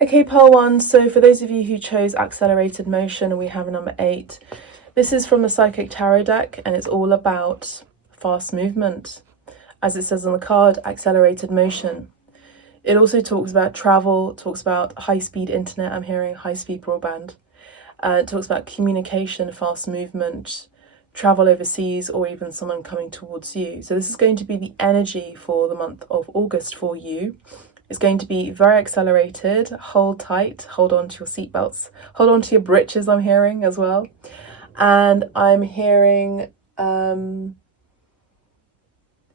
Okay, pile one. So for those of you who chose accelerated motion, and we have a number 8, this is from the Psychic Tarot deck, and it's all about fast movement. As it says on the card, accelerated motion. It also talks about travel, talks about high-speed internet, I'm hearing high-speed broadband. It talks about communication, fast movement, travel overseas, or even someone coming towards you. So this is going to be the energy for the month of August for you. It's going to be very accelerated. Hold tight, hold on to your seatbelts, hold on to your britches, I'm hearing as well. And I'm hearing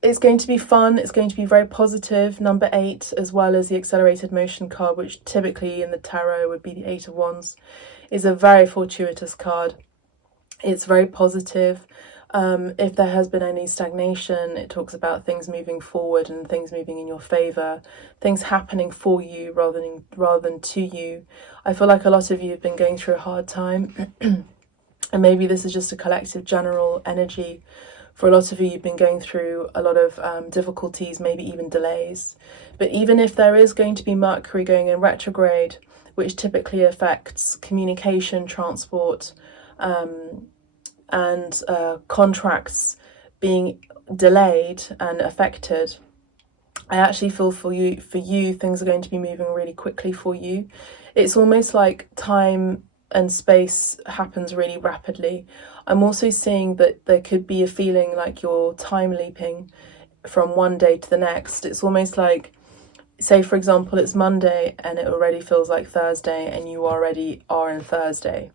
it's going to be fun, it's going to be very positive. Number 8, as well as the accelerated motion card, which typically in the tarot would be the 8 of Wands, is a very fortuitous card. It's very positive. If there has been any stagnation, it talks about things moving forward and things moving in your favor, things happening for you rather than to you. I feel like a lot of you have been going through a hard time, and maybe this is just a collective general energy. For a lot of you, you've been going through a lot of difficulties, maybe even delays. But even if there is going to be Mercury going in retrograde, which typically affects communication, transport, and contracts being delayed and affected, I actually feel for you things are going to be moving really quickly for you. It's almost like time and space happens really rapidly. I'm also seeing that there could be a feeling like you're time leaping from one day to the next. It's almost like, say for example, it's Monday and it already feels like Thursday, and you already are on Thursday.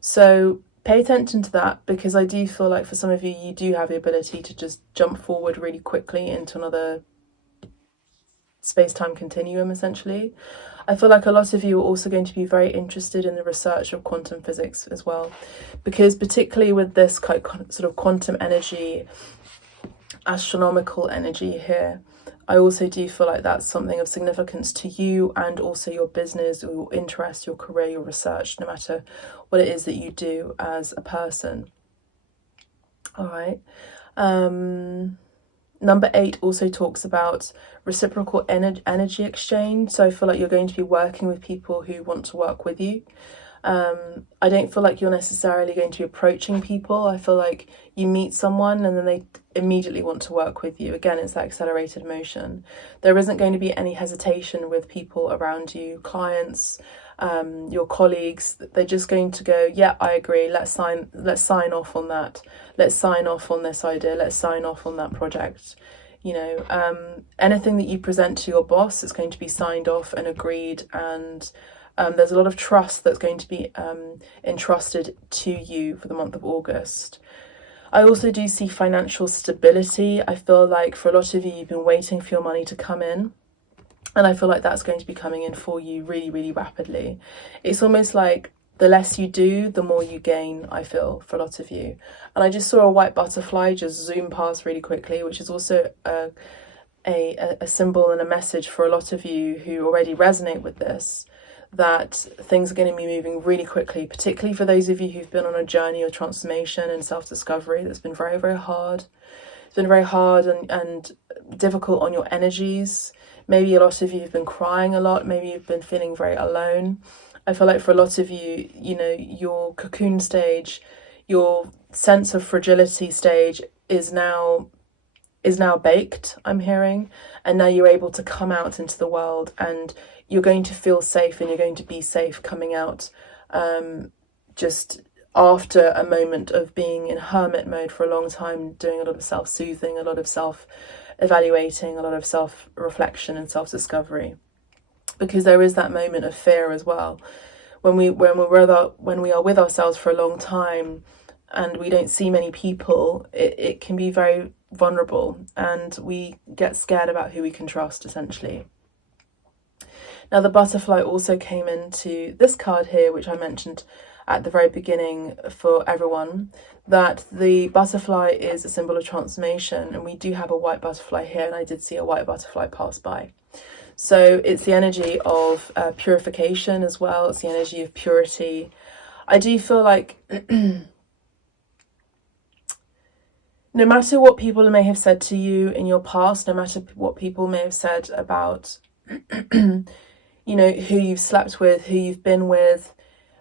So pay attention to that, because I do feel like for some of you, you do have the ability to just jump forward really quickly into another space-time continuum, essentially. I feel like a lot of you are also going to be very interested in the research of quantum physics as well, because particularly with this sort of quantum energy, astronomical energy here, I also do feel like that's something of significance to you, and also your business, or your interest, your career, your research, no matter what it is that you do as a person. All right. Number 8 also talks about reciprocal energy exchange. So I feel like you're going to be working with people who want to work with you. I don't feel like you're necessarily going to be approaching people. I feel like you meet someone and then they immediately want to work with you. Again, it's that accelerated motion. There isn't going to be any hesitation with people around you, clients, your colleagues. They're just going to go, yeah, I agree, let's sign off on that, let's sign off on this idea, let's sign off on that project. You know, anything that you present to your boss is going to be signed off and agreed, and there's a lot of trust that's going to be entrusted to you for the month of August. I also do see financial stability. I feel like for a lot of you, you've been waiting for your money to come in, and I feel like that's going to be coming in for you really, really rapidly. It's almost like the less you do, the more you gain, I feel, for a lot of you. And I just saw a white butterfly just zoom past really quickly, which is also a symbol and a message for a lot of you who already resonate with this, that things are going to be moving really quickly, particularly for those of you who've been on a journey of transformation and self-discovery that's been very, very hard. It's been very hard and difficult on your energies. Maybe a lot of you have been crying a lot. Maybe you've been feeling very alone. I feel like for a lot of you, you know, your cocoon stage, your sense of fragility stage is now baked, I'm hearing, and now you're able to come out into the world, and you're going to feel safe, and you're going to be safe coming out, just after a moment of being in hermit mode for a long time, doing a lot of self-soothing, a lot of self-evaluating, a lot of self-reflection and self-discovery. Because there is that moment of fear as well. When we are with ourselves for a long time and we don't see many people, it can be very vulnerable, and we get scared about who we can trust, essentially. Now, the butterfly also came into this card here, which I mentioned at the very beginning for everyone, that the butterfly is a symbol of transformation, and we do have a white butterfly here, and I did see a white butterfly pass by. So it's the energy of purification as well. It's the energy of purity. I do feel like no matter what people may have said to you in your past, no matter what people may have said about, you know, who you've slept with, who you've been with,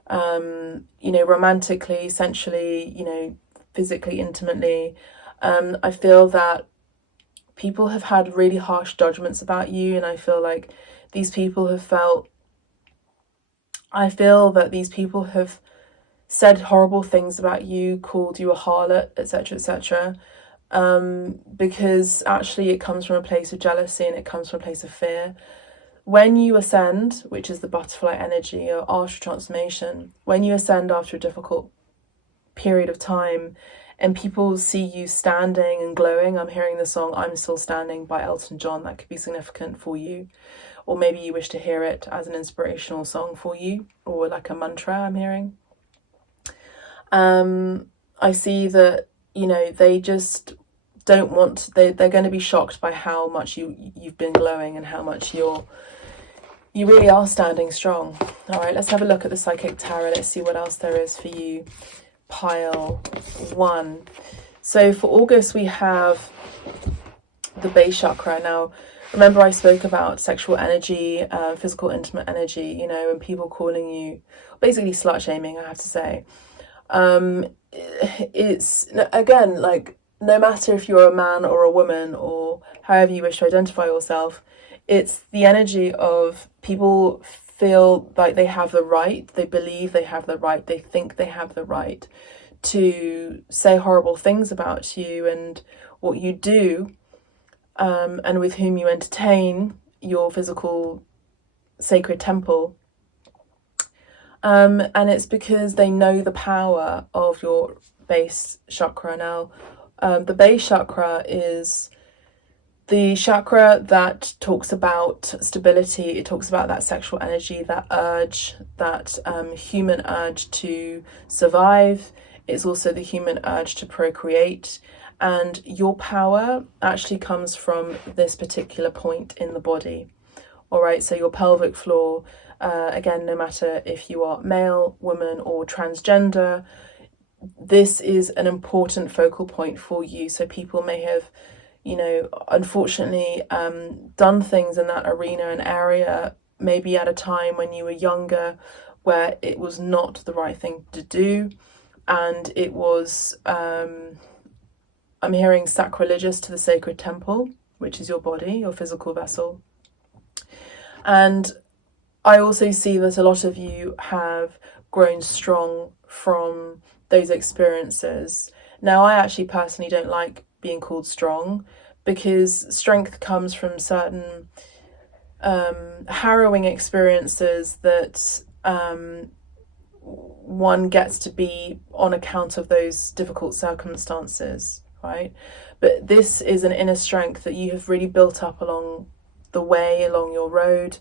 you know, romantically, sensually, you know, physically, intimately, I feel that people have had really harsh judgments about you, and I feel like these people have felt, I feel that these people have said horrible things about you, called you a harlot, etc., etc., because actually it comes from a place of jealousy and it comes from a place of fear. When you ascend, which is the butterfly energy or astral transformation, when you ascend after a difficult period of time and people see you standing and glowing, I'm hearing the song I'm Still Standing by Elton John. That could be significant for you. Or maybe you wish to hear it as an inspirational song for you, or like a mantra I'm hearing. I see that, you know, they just don't want, they're going to be shocked by how much you've been glowing and how much you really are standing strong. All right, let's have a look at the Psychic Tarot. Let's see what else there is for you. Pile 1. So for August, we have the base chakra. Now, remember I spoke about sexual energy, physical, intimate energy, you know, and people calling you, basically slut shaming, I have to say. It's, again, like, no matter if you're a man or a woman or however you wish to identify yourself, it's the energy of people feel like they have the right, they believe they have the right, they think they have the right to say horrible things about you and what you do, and with whom you entertain your physical sacred temple. And it's because they know the power of your base chakra. Now, the base chakra is the chakra that talks about stability. It talks about that sexual energy, that urge, that human urge to survive. It's also the human urge to procreate. And your power actually comes from this particular point in the body. All right, so your pelvic floor, again, no matter if you are male, woman, or transgender, this is an important focal point for you. So people may have, you know, unfortunately done things in that arena and area, maybe at a time when you were younger, where it was not the right thing to do. And it was, I'm hearing, sacrilegious to the sacred temple, which is your body, your physical vessel. And I also see that a lot of you have grown strong from those experiences. Now, I actually personally don't like being called strong, because strength comes from certain harrowing experiences that one gets to be on account of those difficult circumstances, right? But this is an inner strength that you have really built up along the way, along your road,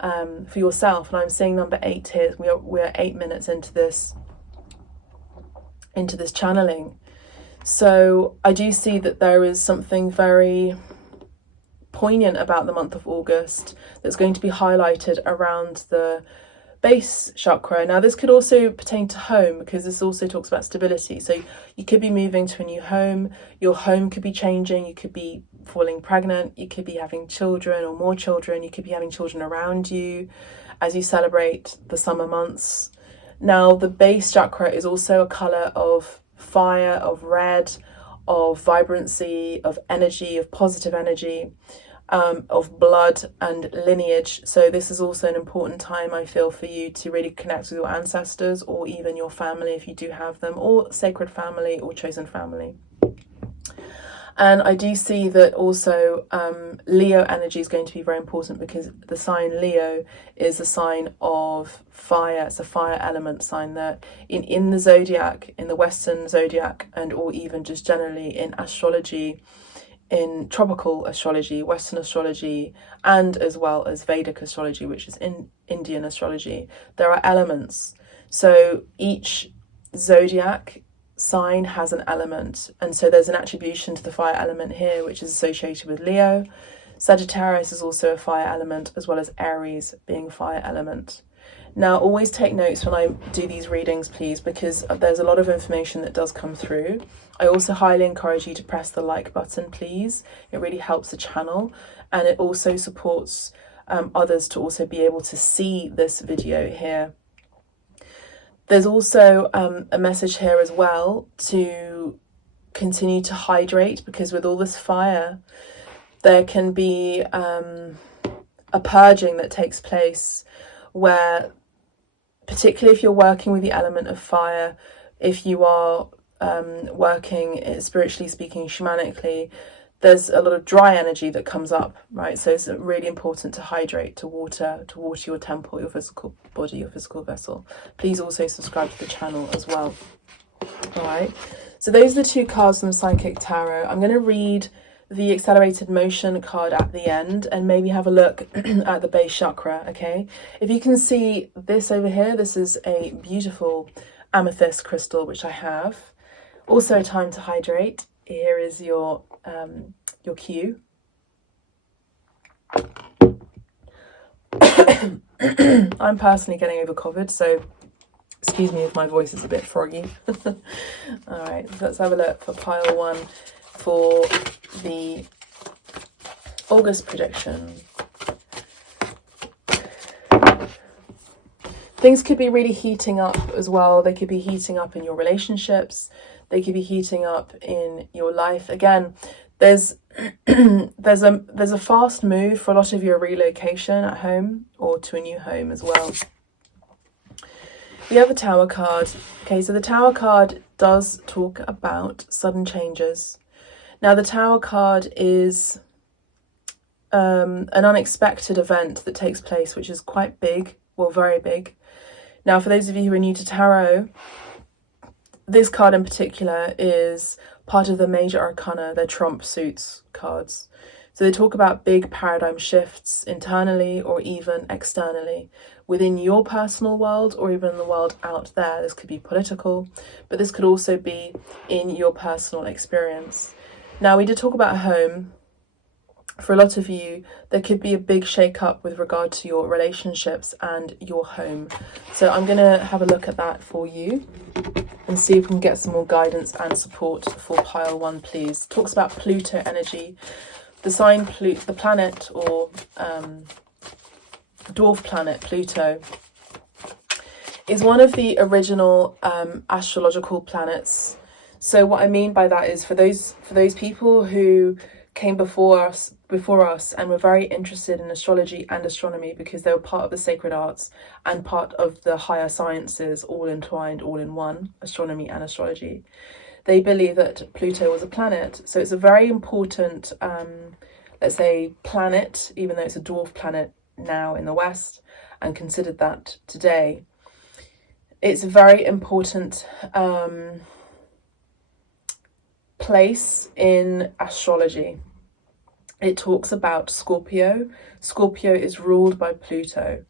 for yourself. And I'm seeing number 8 here. We're 8 minutes into this channeling. So I do see that there is something very poignant about the month of August that's going to be highlighted around the base chakra. Now, this could also pertain to home, because this also talks about stability. So you could be moving to a new home, your home could be changing, you could be falling pregnant, you could be having children or more children, you could be having children around you as you celebrate the summer months. Now, the base chakra is also a colour of fire, of red, of vibrancy, of energy, of positive energy, of blood and lineage. So this is also an important time, I feel, for you to really connect with your ancestors, or even your family if you do have them, or sacred family or chosen family. And I do see that also Leo energy is going to be very important, because the sign Leo is a sign of fire. It's a fire element sign that in the zodiac, in the Western zodiac, and or even just generally in astrology, in tropical astrology, Western astrology, and as well as Vedic astrology, which is in Indian astrology, there are elements. So each zodiac sign has an element, and so there's an attribution to the fire element here, which is associated with Leo. Sagittarius is also a fire element, as well as Aries being a fire element. Now, always take notes when I do these readings, please, because there's a lot of information that does come through. I also highly encourage you to press the like button, please. It really helps the channel, and it also supports others to also be able to see this video here. There's also a message here as well to continue to hydrate, because with all this fire, there can be a purging that takes place where, particularly if you're working with the element of fire, if you are working spiritually speaking, shamanically, there's a lot of dry energy that comes up, right? So it's really important to hydrate, to water your temple, your physical body, your physical vessel. Please also subscribe to the channel as well. All right, so those are the two cards from Psychic Tarot. I'm going to read the accelerated motion card at the end and maybe have a look at the base chakra, okay? If you can see this over here, this is a beautiful amethyst crystal which I have. Also time to hydrate. Here is your cue. I'm personally getting over COVID, so excuse me if my voice is a bit froggy. All right, let's have a look for pile 1 for the August prediction. Things could be really heating up as well. They could be heating up in your relationships. They could be heating up in your life. Again, there's a fast move for a lot of your relocation at home or to a new home as well. We have the Tower card. Okay, so the Tower card does talk about sudden changes. Now, the Tower card is an unexpected event that takes place, which is quite big, well, very big. Now, for those of you who are new to tarot, this card in particular is part of the major arcana, their trump suits cards. So they talk about big paradigm shifts internally or even externally within your personal world or even in the world out there. This could be political, but this could also be in your personal experience. Now, we did talk about home. For a lot of you, there could be a big shake-up with regard to your relationships and your home. So I'm going to have a look at that for you and see if we can get some more guidance and support for pile 1, please. Talks about Pluto energy. The sign the planet or dwarf planet Pluto is one of the original astrological planets. So what I mean by that is for those people who came before us and were very interested in astrology and astronomy because they were part of the sacred arts and part of the higher sciences, all entwined, all in one, astronomy and astrology. They believe that Pluto was a planet. So it's a very important, let's say, planet, even though it's a dwarf planet now in the West and considered that today. It's a very important place in astrology. It talks about Scorpio. Scorpio is ruled by Pluto.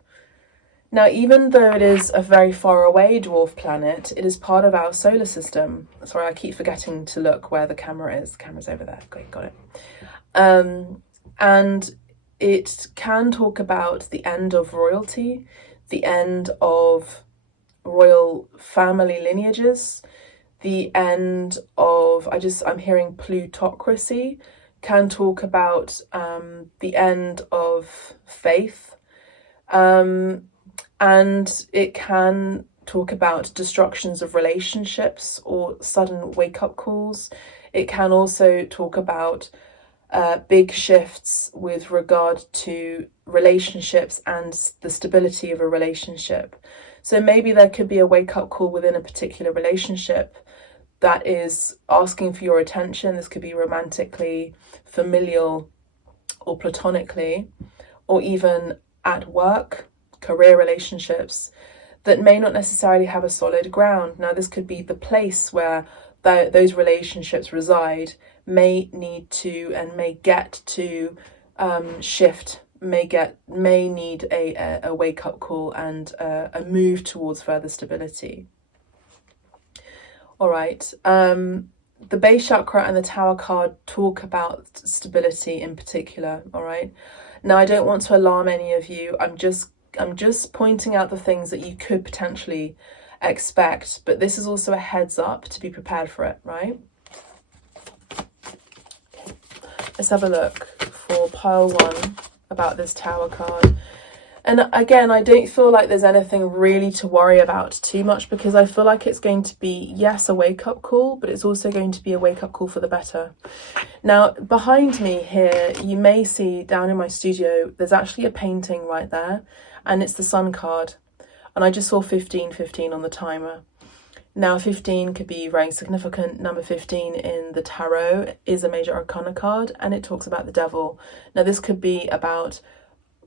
Now, even though it is a very far away dwarf planet, it is part of our solar system. Sorry, I keep forgetting to look where the camera is. The camera's over there. Okay, got it. And it can talk about the end of royalty, the end of royal family lineages, the end of, I'm hearing plutocracy, can talk about the end of faith, and it can talk about destructions of relationships or sudden wake-up calls. It can also talk about big shifts with regard to relationships and the stability of a relationship. So maybe there could be a wake-up call within a particular relationship that is asking for your attention. This could be romantically, familial, or platonically, or even at work, career relationships that may not necessarily have a solid ground. Now, this could be the place where those relationships reside may need to and may get to shift, may need a wake-up call and a move towards further stability. All right, the base chakra and the Tower card talk about stability in particular, all right? Now, I don't want to alarm any of you. I'm just I'm just pointing out the things that you could potentially expect, but this is also a heads up to be prepared for it, right? Let's have a look for pile 1 about this Tower card. And again, I don't feel like there's anything really to worry about too much, because I feel like it's going to be, yes, a wake-up call, but it's also going to be a wake-up call for the better. Now, behind me here, you may see down in my studio, there's actually a painting right there, and it's the Sun card. And I just saw 1515 on the timer. Now, 15 could be very significant. Number 15 in the tarot is a major arcana card, and it talks about the devil. Now, this could be about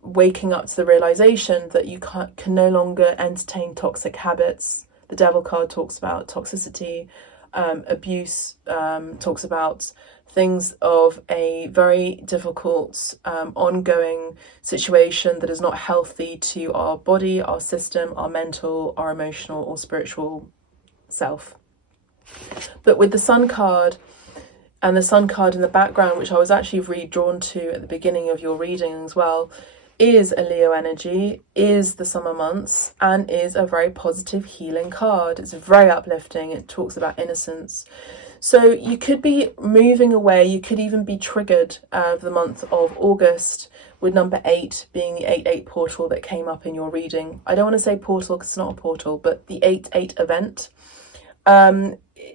waking up to the realization that you can no longer entertain toxic habits. The devil card talks about toxicity, abuse, talks about things of a very difficult, ongoing situation that is not healthy to our body, our system, our mental, our emotional or spiritual self. But with the Sun card and the Sun card in the background, which I was actually really drawn to at the beginning of your reading as well, is a Leo energy, is the summer months, and is a very positive healing card. It's very uplifting. It talks about innocence. So you could be moving away. You could even be triggered for the month of August, with number 8 being the 8-8 portal that came up in your reading. I don't want to say portal because it's not a portal, but the 8-8 event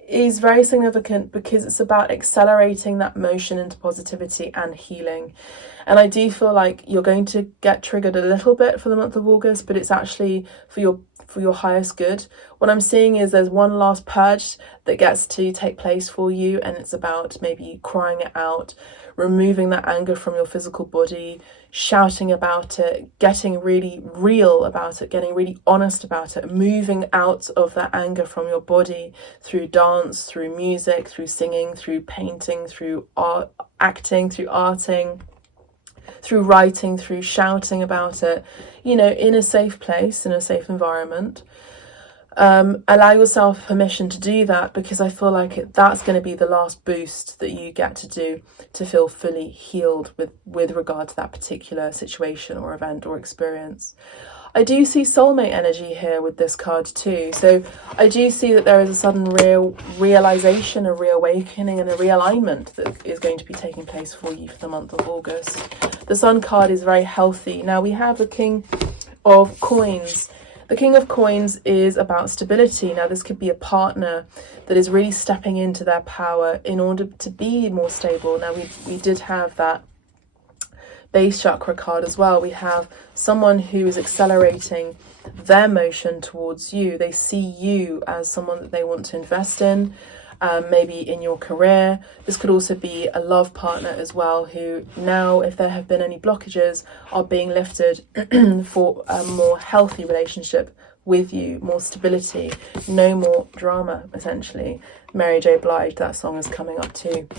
is very significant because it's about accelerating that motion into positivity and healing. And I do feel like you're going to get triggered a little bit for the month of August, but it's actually for your highest good. What I'm seeing is there's one last purge that gets to take place for you, and it's about maybe crying it out, removing that anger from your physical body, shouting about it, getting really real about it, getting really honest about it, moving out of that anger from your body through dance, through music, through singing, through painting, through art, acting, through arting, through writing, through shouting about it, you know, in a safe place, in a safe environment. Allow yourself permission to do that, because I feel like that's going to be the last boost that you get to do to feel fully healed with regard to that particular situation or event or experience. I do see soulmate energy here with this card too. So I do see that there is a sudden realization, a reawakening and a realignment that is going to be taking place for you for the month of August. The Sun card is very healthy. Now we have the King of Coins. The King of Coins is about stability. Now this could be a partner that is really stepping into their power in order to be more stable. Now we did have that base chakra card as well. We have someone who is accelerating their motion towards you. They see you as someone that they want to invest in, maybe in your career. This could also be a love partner as well, who now, if there have been any blockages, are being lifted for a more healthy relationship with you, more stability, no more drama, essentially. Mary J. Blige, that song is coming up too.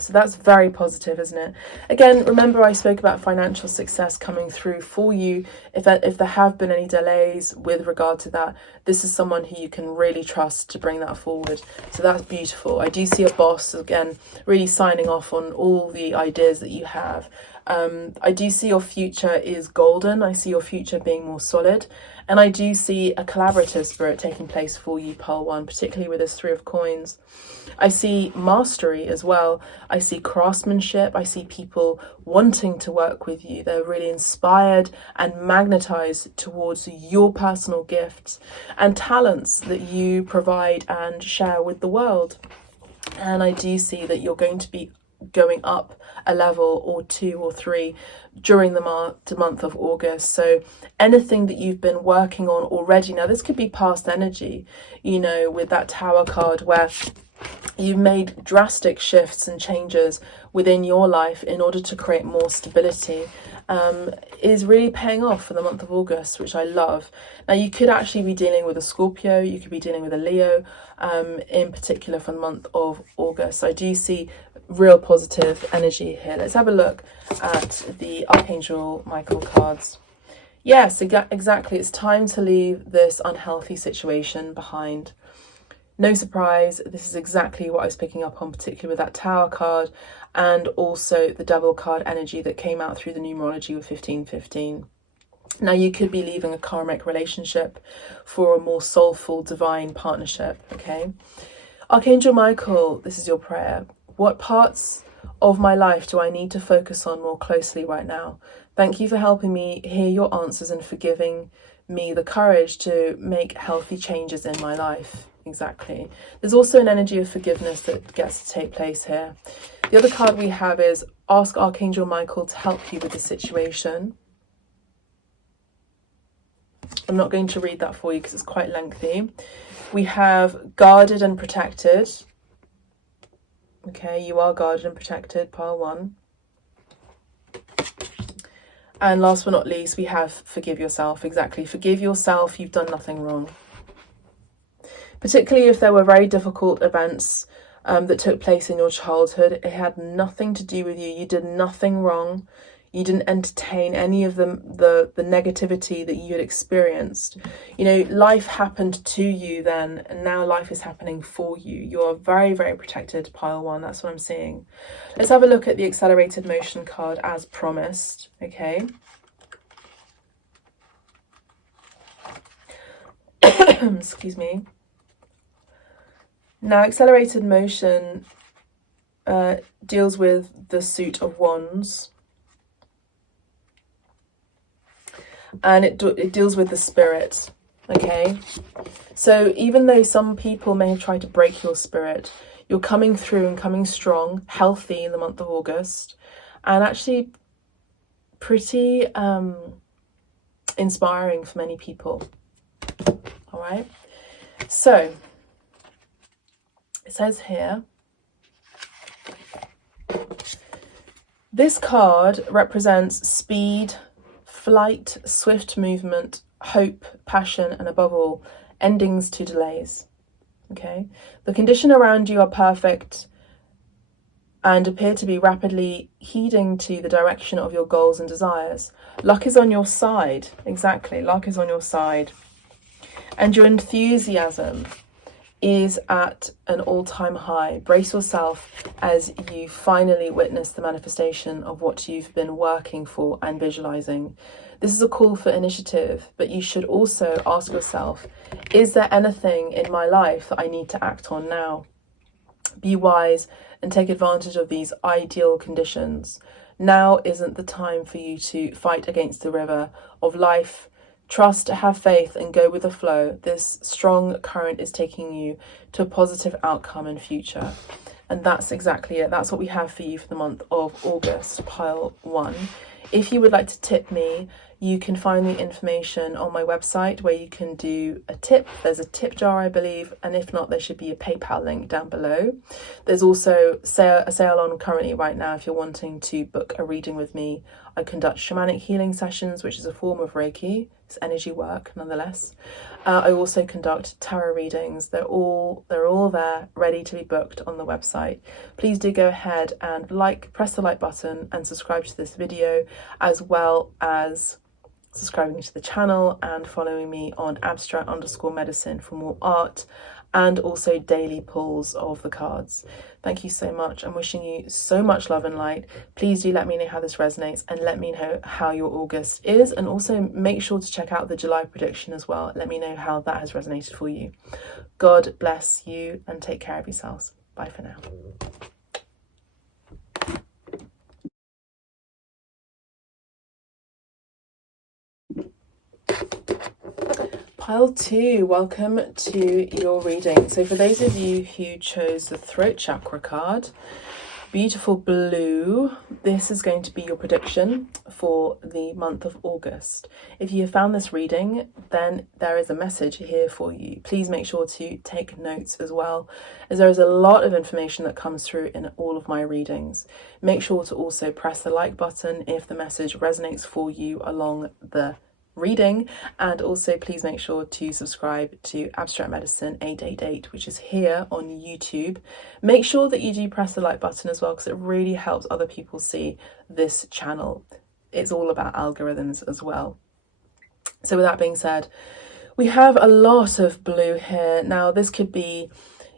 So that's very positive, isn't it? Again, remember I spoke about financial success coming through for you. If there have been any delays with regard to that, this is someone who you can really trust to bring that forward. So that's beautiful. I do see a boss, again, really signing off on all the ideas that you have. I do see your future is golden. I see your future being more solid. And I do see a collaborative spirit taking place for you, Pile 1, particularly with this 3 of Coins. I see mastery as well. I see craftsmanship. I see people wanting to work with you. They're really inspired and magnetized towards your personal gifts and talents that you provide and share with the world. And I do see that you're going to be going up a level or 2 or 3 during the month of August. So anything that you've been working on already, now this could be past energy, you know, with that Tower card where you've made drastic shifts and changes within your life in order to create more stability, is really paying off for the month of August, which I love. Now you could actually be dealing with a Scorpio, you could be dealing with a Leo, in particular for the month of August. So I do see real positive energy here. Let's have a look at the Archangel Michael cards. Yes, exactly. It's time to leave this unhealthy situation behind. No surprise, this is exactly what I was picking up on, particularly with that Tower card and also the Devil card energy that came out through the numerology with 1515. Now, you could be leaving a karmic relationship for a more soulful, divine partnership, okay? Archangel Michael, this is your prayer. What parts of my life do I need to focus on more closely right now? Thank you for helping me hear your answers and for giving me the courage to make healthy changes in my life. Exactly. There's also an energy of forgiveness that gets to take place here. The other card we have is ask Archangel Michael to help you with the situation. I'm not going to read that for you because it's quite lengthy. We have guarded and protected. Okay, you are guarded and protected, pile 1. And last but not least, we have forgive yourself. Exactly, forgive yourself, you've done nothing wrong. Particularly if there were very difficult events that took place in your childhood. It had nothing to do with you. You did nothing wrong. You didn't entertain any of the negativity that you had experienced. You know, life happened to you then, and now life is happening for you. You are very, very protected, pile 1. That's what I'm seeing. Let's have a look at the accelerated motion card as promised, okay? Excuse me. Now, accelerated motion deals with the suit of wands. And it deals with the spirit, okay? So even though some people may have tried to break your spirit, you're coming through and coming strong, healthy in the month of August, and actually pretty inspiring for many people, all right? So it says here, this card represents speed, flight, swift movement, hope, passion, and above all, endings to delays, okay? The conditions around you are perfect and appear to be rapidly heeding to the direction of your goals and desires. Luck is on your side, exactly, luck is on your side. And your enthusiasm is at an all-time high. Brace yourself as you finally witness the manifestation of what you've been working for and visualizing. This is a call for initiative, but you should also ask yourself, is there anything in my life that I need to act on now? Be wise and take advantage of these ideal conditions. Now isn't the time for you to fight against the river of life. Trust, have faith, and go with the flow. This strong current is taking you to a positive outcome and future. And that's exactly it. That's what we have for you for the month of August, pile 1. If you would like to tip me, you can find the information on my website where you can do a tip. There's a tip jar, I believe, and if not, there should be a PayPal link down below. There's also a sale on currently right now if you're wanting to book a reading with me. I conduct shamanic healing sessions, which is a form of Reiki. It's energy work, nonetheless. I also conduct tarot readings. They're all there, ready to be booked on the website. Please do go ahead and press the like button and subscribe to this video, as well as subscribing to the channel and following me on abstract_medicine for more art and also daily pulls of the cards. Thank you so much. I'm wishing you so much love and light. Please do let me know how this resonates and let me know how your August is, and also make sure to check out the July prediction as well. Let me know how that has resonated for you. God bless you and take care of yourselves. Bye for now. Pile 2, welcome to your reading. So for those of you who chose the throat chakra card, beautiful blue, this is going to be your prediction for the month of August. If you have found this reading, then there is a message here for you. Please make sure to take notes as well, as there is a lot of information that comes through in all of my readings. Make sure to also press the like button if the message resonates for you along the reading, and also please make sure to subscribe to Abstract Medicine 888, which is here on YouTube. Make sure that you do press the like button as well, because it really helps other people see this channel. It's all about algorithms as well. So with that being said, we have a lot of blue here. Now this could be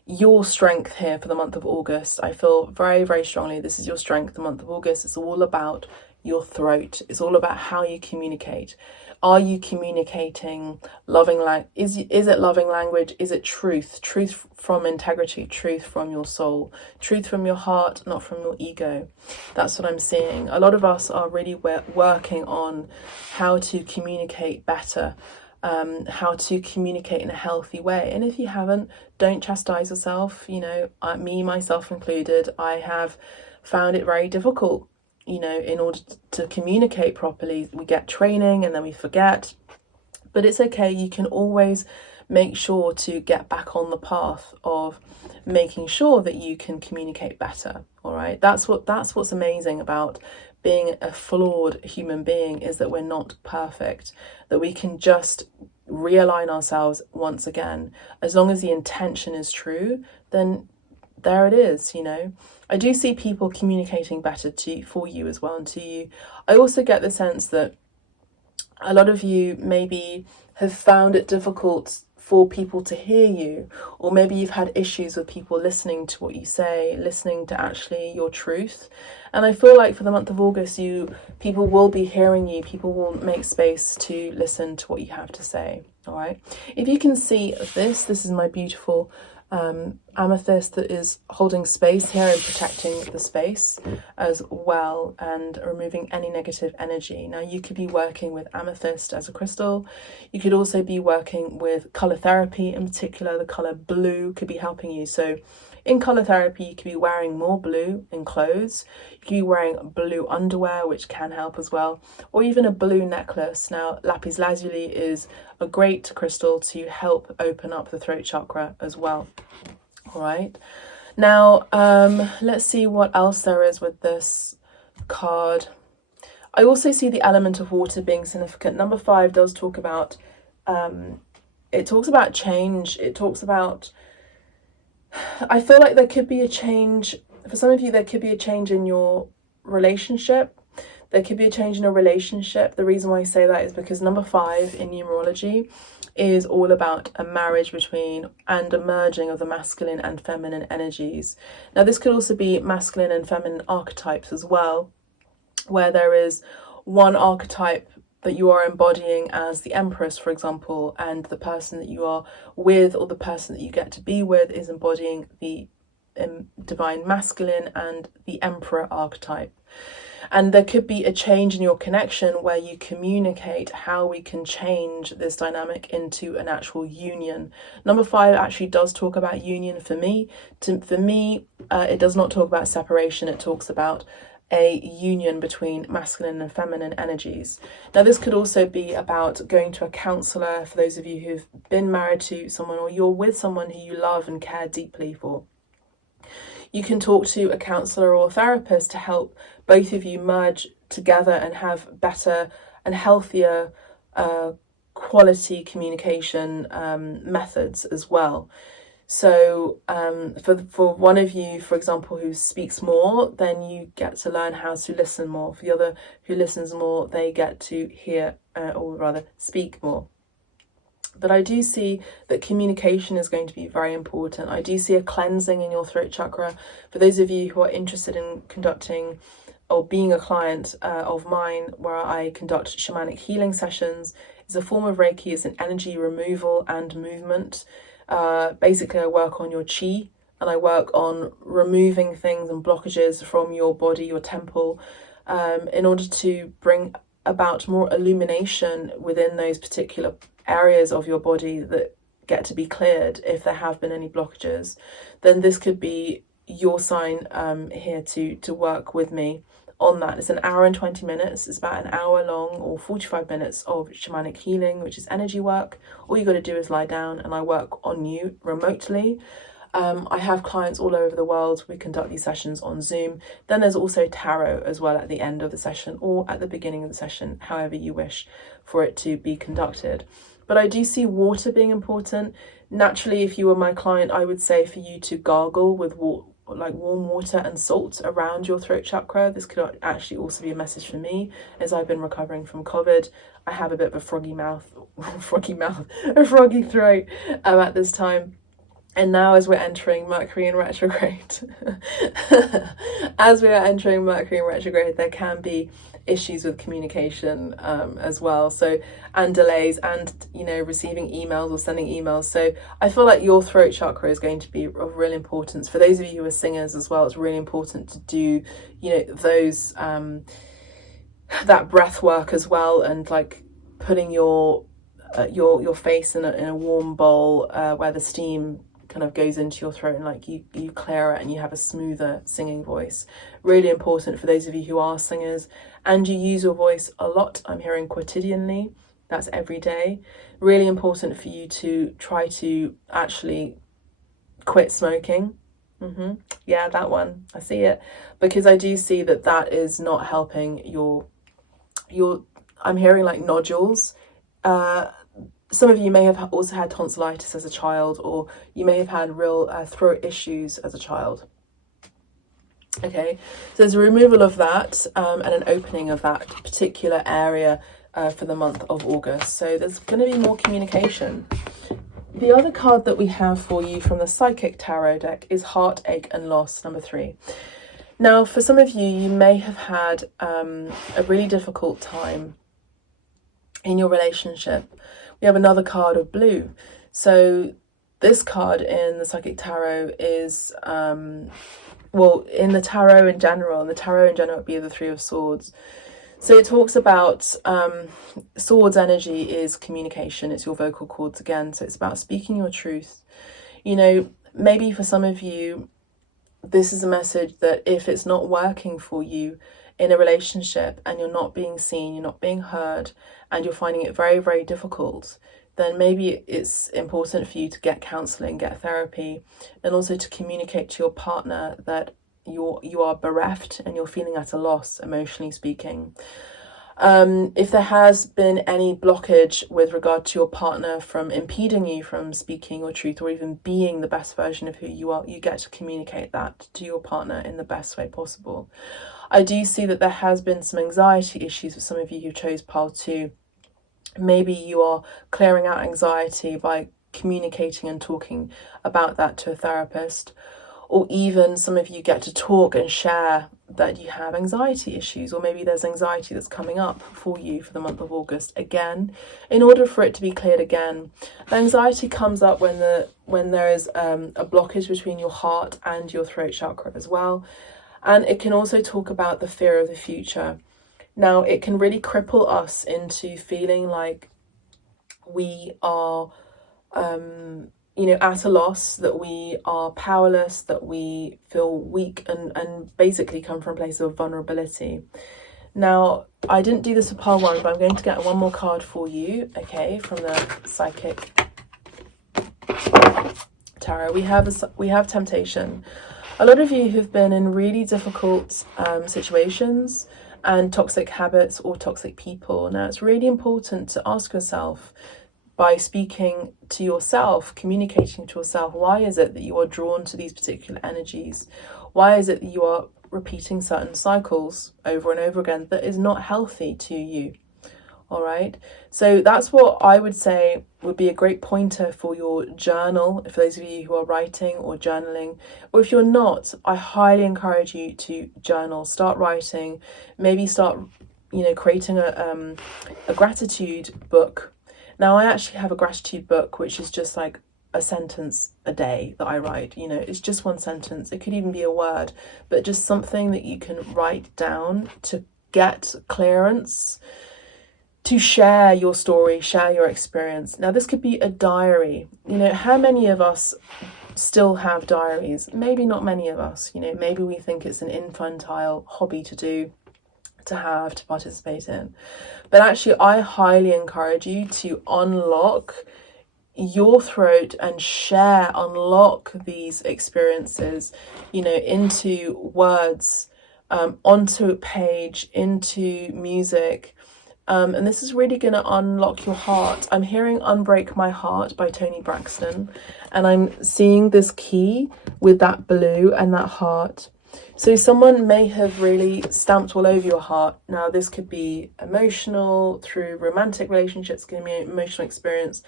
your strength here for the month of August. I feel very, very strongly this is your strength, the month of August. It's all about your throat. It's all about how you communicate. Are you communicating loving is it loving language? Is it truth? Truth from integrity, truth from your soul, truth from your heart, not from your ego. That's what I'm seeing. A lot of us are really working on how to communicate better, how to communicate in a healthy way. And if you haven't, don't chastise yourself. You know, me, myself included, I have found it very difficult. You know, in order to communicate properly, we get training and then we forget. But it's okay. You can always make sure to get back on the path of making sure that you can communicate better. All right. That's what's amazing about being a flawed human being, is that we're not perfect, that we can just realign ourselves once again. As long as the intention is true, then there it is, you know. I do see people communicating better for you as well, and to you. I also get the sense that a lot of you maybe have found it difficult for people to hear you, or maybe you've had issues with people listening to what you say, listening to actually your truth. And I feel like for the month of August, people will be hearing you, people will make space to listen to what you have to say. All right. If you can see this is my beautiful amethyst that is holding space here and protecting the space as well, and removing any negative energy. Now, you could be working with amethyst as a crystal. You could also be working with color therapy. In particular, the color blue could be helping you. So in color therapy, you could be wearing more blue in clothes. You could be wearing blue underwear, which can help as well, or even a blue necklace. Now, lapis lazuli is a great crystal to help open up the throat chakra as well. All right. Now, let's see what else there is with this card. I also see the element of water being significant. Number 5 does talk about, it talks about change. It talks about, I feel like there could be a change. For some of you, there could be a change in your relationship. There could be a change in a relationship. The reason why I say that is because number 5 in numerology is all about a marriage between and a merging of the masculine and feminine energies. Now, this could also be masculine and feminine archetypes as well, where there is one archetype that you are embodying as the Empress, for example, and the person that you are with, or the person that you get to be with, is embodying the divine masculine and the Emperor archetype. And there could be a change in your connection where you communicate how we can change this dynamic into an actual union. Number 5 actually does talk about union for me. For me, it does not talk about separation. It talks about a union between masculine and feminine energies. Now, this could also be about going to a counsellor for those of you who've been married to someone, or you're with someone who you love and care deeply for. You can talk to a counsellor or a therapist to help both of you merge together and have better and healthier quality communication methods as well. So for one of you, for example, who speaks more, then you get to learn how to listen more. For the other who listens more, they get to hear, or rather speak more. But I do see that communication is going to be very important. I do see a cleansing in your throat chakra. For those of you who are interested in conducting or being a client of mine, where I conduct shamanic healing sessions, it's a form of Reiki. It's an energy removal and movement. Basically, I work on your chi, and I work on removing things and blockages from your body, your temple, in order to bring about more illumination within those particular areas of your body that get to be cleared. If there have been any blockages, then this could be your sign here to work with me on that. It's an hour and 20 minutes. It's about an hour long, or 45 minutes of shamanic healing, which is energy work. All you got to do is lie down and I work on you remotely. I have clients all over the world. We conduct these sessions on Zoom. Then there's also tarot as well at the end of the session, or at the beginning of the session, however you wish for it to be conducted. But I do see water being important. Naturally, if you were my client, I would say for you to gargle with warm water and salt around your throat chakra. This could actually also be a message for me, as I've been recovering from COVID. I have a bit of a froggy mouth, a froggy throat at this time. And now as we're entering Mercury in retrograde, as we are entering Mercury in retrograde, there can be issues with communication as well. So, and delays, and, you know, receiving emails or sending emails. So I feel like your throat chakra is going to be of real importance. For those of you who are singers as well, it's really important to do, you know, those, that breath work as well, and like putting your face in a warm bowl where the steam kind of goes into your throat, and like you clear it and you have a smoother singing voice. Really important for those of you who are singers and you use your voice a lot. I'm hearing quotidianly, that's every day. Really important for you to try to actually quit smoking. Yeah, that one, I see it, because I do see that that is not helping your I'm hearing like nodules. Some of you may have also had tonsillitis as a child, or you may have had real throat issues as a child. Okay, so there's a removal of that and an opening of that particular area for the month of August. So there's going to be more communication. The other card that we have for you from the Psychic Tarot deck is Heartache and Loss, number 3. Now, for some of you, you may have had a really difficult time in your relationship. We have another card of blue. So this card in the Psychic Tarot is, well, in the tarot in general, would be the 3 of Swords. So it talks about Swords energy is communication. It's your vocal cords again. So it's about speaking your truth. You know, maybe for some of you, this is a message that if it's not working for you in a relationship and you're not being seen, you're not being heard, and you're finding it very, very difficult, then maybe it's important for you to get counselling, get therapy, and also to communicate to your partner that you are bereft and you're feeling at a loss, emotionally speaking. If there has been any blockage with regard to your partner from impeding you from speaking your truth or even being the best version of who you are, you get to communicate that to your partner in the best way possible. I do see that there has been some anxiety issues with some of you who chose pile 2. Maybe you are clearing out anxiety by communicating and talking about that to a therapist. Or even some of you get to talk and share that you have anxiety issues, or maybe there's anxiety that's coming up for you for the month of August. Again, in order for it to be cleared again, anxiety comes up when there is a blockage between your heart and your throat chakra as well. And it can also talk about the fear of the future. Now, it can really cripple us into feeling like we are at a loss, that we are powerless, that we feel weak and basically come from a place of vulnerability. Now, I didn't do this for pile 1, but I'm going to get one more card for you, okay, from the Psychic Tarot. We have Temptation. A lot of you have been in really difficult situations and toxic habits or toxic people. Now, it's really important to ask yourself, by speaking to yourself, communicating to yourself, why is it that you are drawn to these particular energies? Why is it that you are repeating certain cycles over and over again that is not healthy to you? All right, so that's what I would say would be a great pointer for your journal, for those of you who are writing or journaling. Or if you're not, I highly encourage you to journal, start writing, maybe start, creating a gratitude book. Now, I actually have a gratitude book, which is just like a sentence a day that I write. It's just one sentence. It could even be a word, but just something that you can write down to get clearance, to share your story, share your experience. Now, this could be a diary. How many of us still have diaries? Maybe not many of us. Maybe we think it's an infantile hobby to do, to participate in. But actually, I highly encourage you to unlock your throat and unlock these experiences, into words, onto page, into music. And this is really going to unlock your heart. I'm hearing Unbreak My Heart by Toni Braxton. And I'm seeing this key with that blue and that heart. So someone may have really stamped all over your heart. Now, this could be emotional, through romantic relationships, could be an emotional experience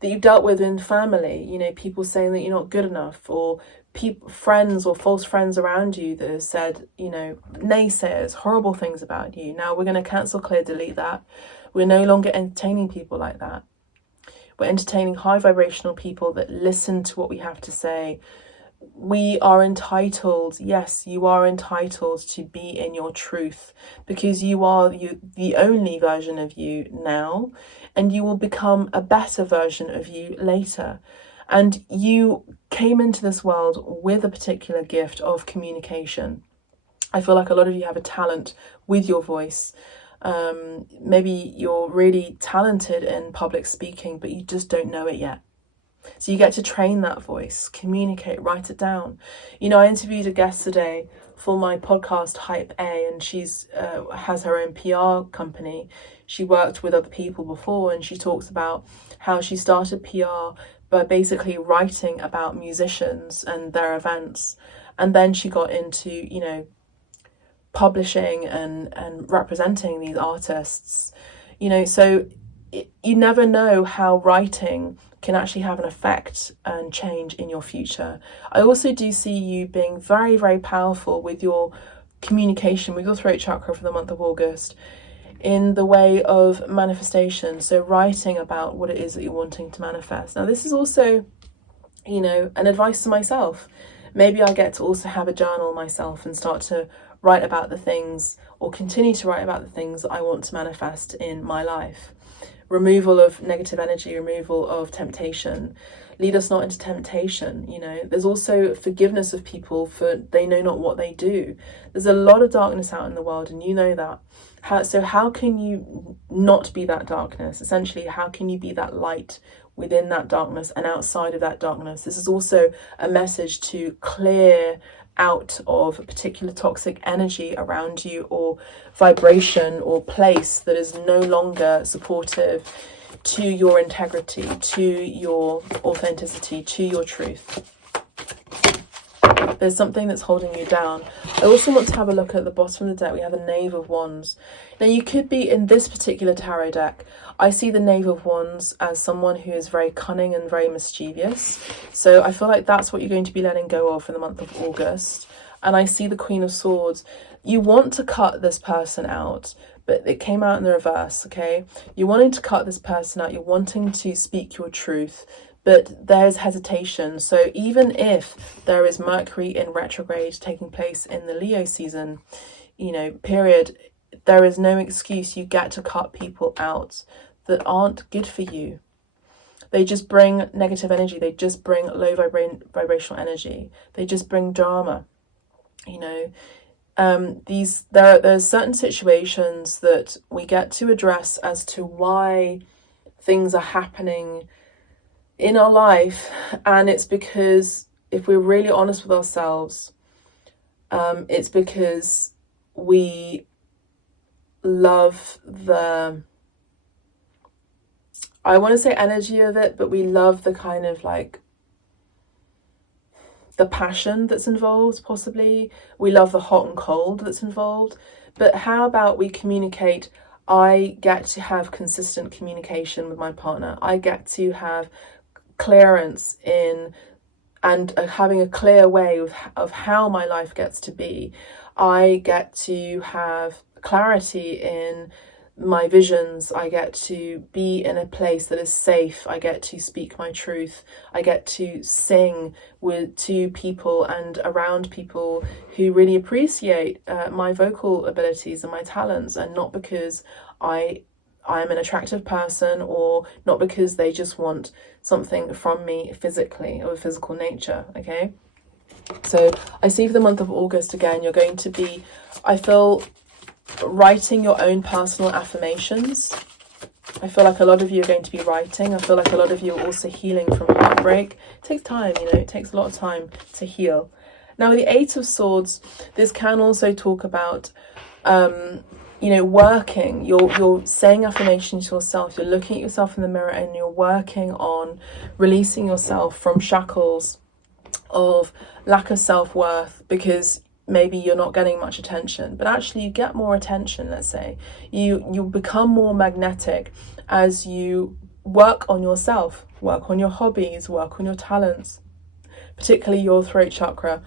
that you've dealt with in family. You know, people saying that you're not good enough, or friends or false friends around you that have said, you know, naysayers, horrible things about you. Now, we're going to cancel, clear, delete that. We're no longer entertaining people like that. We're entertaining high vibrational people that listen to what we have to say. We are entitled, yes, you are entitled to be in your truth, because you are the only version of you now, and you will become a better version of you later. And you came into this world with a particular gift of communication. I feel like a lot of you have a talent with your voice. Maybe you're really talented in public speaking, but you just don't know it yet. So you get to train that voice, communicate, write it down. You know, I interviewed a guest today for my podcast Hype A, and she's has her own PR company. She worked with other people before, and she talks about how she started PR by basically writing about musicians and their events. And then she got into, you know, publishing and representing these artists. You know, so you never know how writing can actually have an effect and change in your future. I also do see you being very, very powerful with your communication, with your throat chakra for the month of August, in the way of manifestation. So writing about what it is that you're wanting to manifest. Now, this is also, you know, an advice to myself. Maybe I get to also have a journal myself and start to write about the things, or continue to write about the things that I want to manifest in my life. Removal of negative energy, removal of temptation. Lead us not into temptation. You know, there's also forgiveness of people for they know not what they do. There's a lot of darkness out in the world, and you know that. How can you not be that darkness? Essentially, how can you be that light within that darkness and outside of that darkness? This is also a message to clear out of a particular toxic energy around you, or vibration or place that is no longer supportive to your integrity, to your authenticity, to your truth. There's something that's holding you down. I also want to have a look at the bottom of the deck. We have the Knave of Wands. Now, you could be in this particular tarot deck. I see the Knave of Wands as someone who is very cunning and very mischievous. So I feel like that's what you're going to be letting go of for the month of August. And I see the Queen of Swords. You want to cut this person out, but it came out in the reverse, okay? You're wanting to cut this person out. You're wanting to speak your truth, but there's hesitation. So even if there is Mercury in retrograde taking place in the Leo season, you know, period, there is no excuse. You get to cut people out that aren't good for you. They just bring negative energy. They just bring low vibrational energy. They just bring drama. You know, there's certain situations that we get to address as to why things are happening in our life, and it's because, if we're really honest with ourselves, it's because we love the, I want to say energy of it, but we love the kind of like the passion that's involved, possibly. We love the hot and cold that's involved. But how about we communicate? I get to have consistent communication with my partner. I get to have clearance in and having a clear way of how my life gets to be. I get to have clarity in my visions. I get to be in a place that is safe. I get to speak my truth. I get to sing to people and around people who really appreciate my vocal abilities and my talents, and not because I'm an attractive person, or not because they just want something from me physically, of a physical nature, okay? So I see for the month of August, again, you're going to be, I feel, writing your own personal affirmations. I feel like a lot of you are going to be writing. I feel like a lot of you are also healing from heartbreak. It takes time, you know, it takes a lot of time to heal. Now, with the Eight of Swords, this can also talk about, you know, working. You're saying affirmations to yourself. You're looking at yourself in the mirror, and you're working on releasing yourself from shackles of lack of self-worth, because maybe you're not getting much attention, but actually you get more attention. Let's say you become more magnetic as you work on yourself, work on your hobbies, work on your talents, particularly your throat chakra.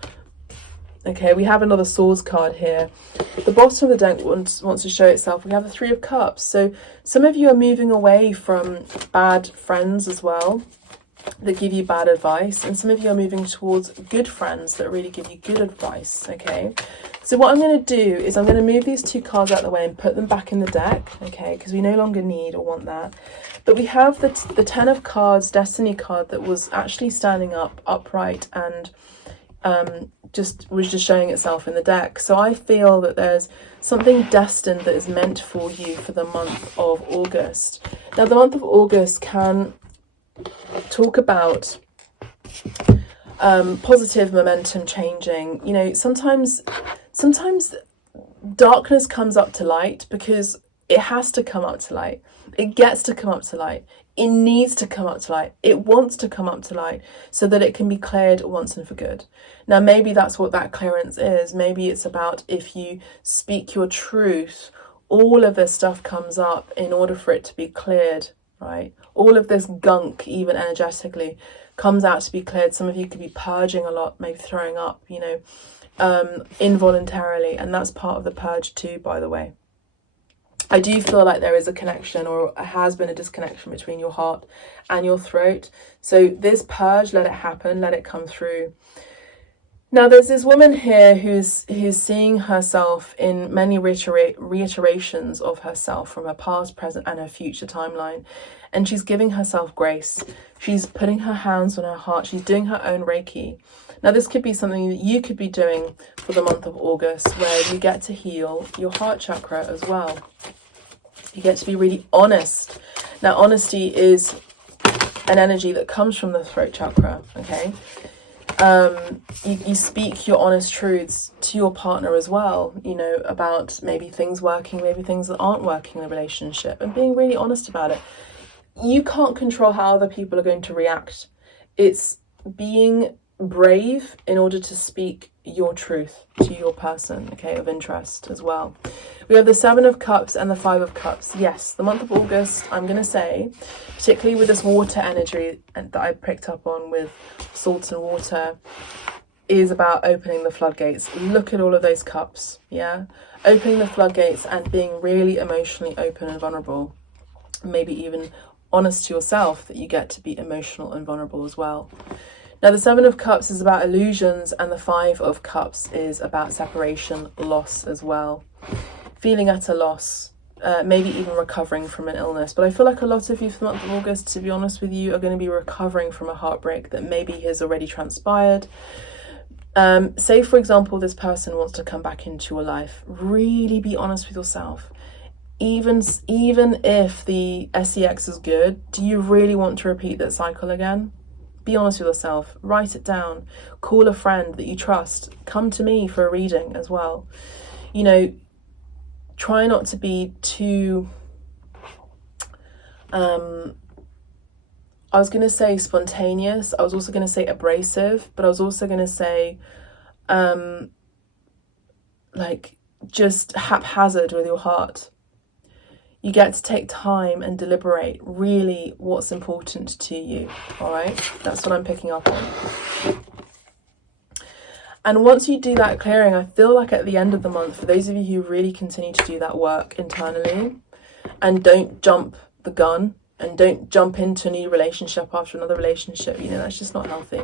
Okay, we have another Swords card here. The bottom of the deck wants to show itself. We have the Three of Cups. So some of you are moving away from bad friends as well, that give you bad advice, and some of you are moving towards good friends that really give you good advice. Okay, so what I'm going to do is I'm going to move these two cards out of the way and put them back in the deck, okay, because we no longer need or want that. But we have the Ten of Cards Destiny card that was actually standing up upright and was just showing itself in the deck. So I feel that there's something destined that is meant for you for the month of August. Now the month of August can talk about positive momentum changing. You know, sometimes darkness comes up to light because it has to come up to light. It gets to come up to light. It needs to come up to light. It wants to come up to light so that it can be cleared once and for good. Now, maybe that's what that clearance is. Maybe it's about, if you speak your truth, all of this stuff comes up in order for it to be cleared, right? All of this gunk, even energetically, comes out to be cleared. Some of you could be purging a lot, maybe throwing up, you know, involuntarily. And that's part of the purge too, by the way. I do feel like there is a connection, or has been a disconnection between your heart and your throat. So this purge, let it happen, let it come through. Now there's this woman here who's seeing herself in many reiterations of herself from her past, present and her future timeline. And she's giving herself grace. She's putting her hands on her heart. She's doing her own Reiki. Now this could be something that you could be doing for the month of August, where you get to heal your heart chakra as well. You get to be really honest. Now honesty is an energy that comes from the throat chakra, okay? You speak your honest truths to your partner as well, you know, about maybe things working, maybe things that aren't working in a relationship, and being really honest about it. You can't control how other people are going to react. It's being brave in order to speak your truth to your person, okay, of interest as well. We have the Seven of Cups and the Five of Cups. Yes, the month of August, I'm going to say, particularly with this water energy that I picked up on with salts and water, is about opening the floodgates. Look at all of those cups, yeah? Opening the floodgates and being really emotionally open and vulnerable. Maybe even honest to yourself that you get to be emotional and vulnerable as well. Now the Seven of Cups is about illusions, and the Five of Cups is about separation, loss as well. Feeling at a loss, maybe even recovering from an illness. But I feel like a lot of you for the month of August, to be honest with you, are going to be recovering from a heartbreak that maybe has already transpired. Say, for example, this person wants to come back into your life. Really be honest with yourself. Even if the SEX is good, do you really want to repeat that cycle again? Be honest with yourself. Write it down. Call a friend that you trust. Come to me for a reading as well. You know, try not to be too, I was going to say spontaneous. I was also going to say abrasive, but I was also going to say, like, just haphazard with your heart. You get to take time and deliberate really what's important to you, all right? That's what I'm picking up on. And once you do that clearing, I feel like at the end of the month, for those of you who really continue to do that work internally and don't jump the gun and don't jump into a new relationship after another relationship, you know, that's just not healthy.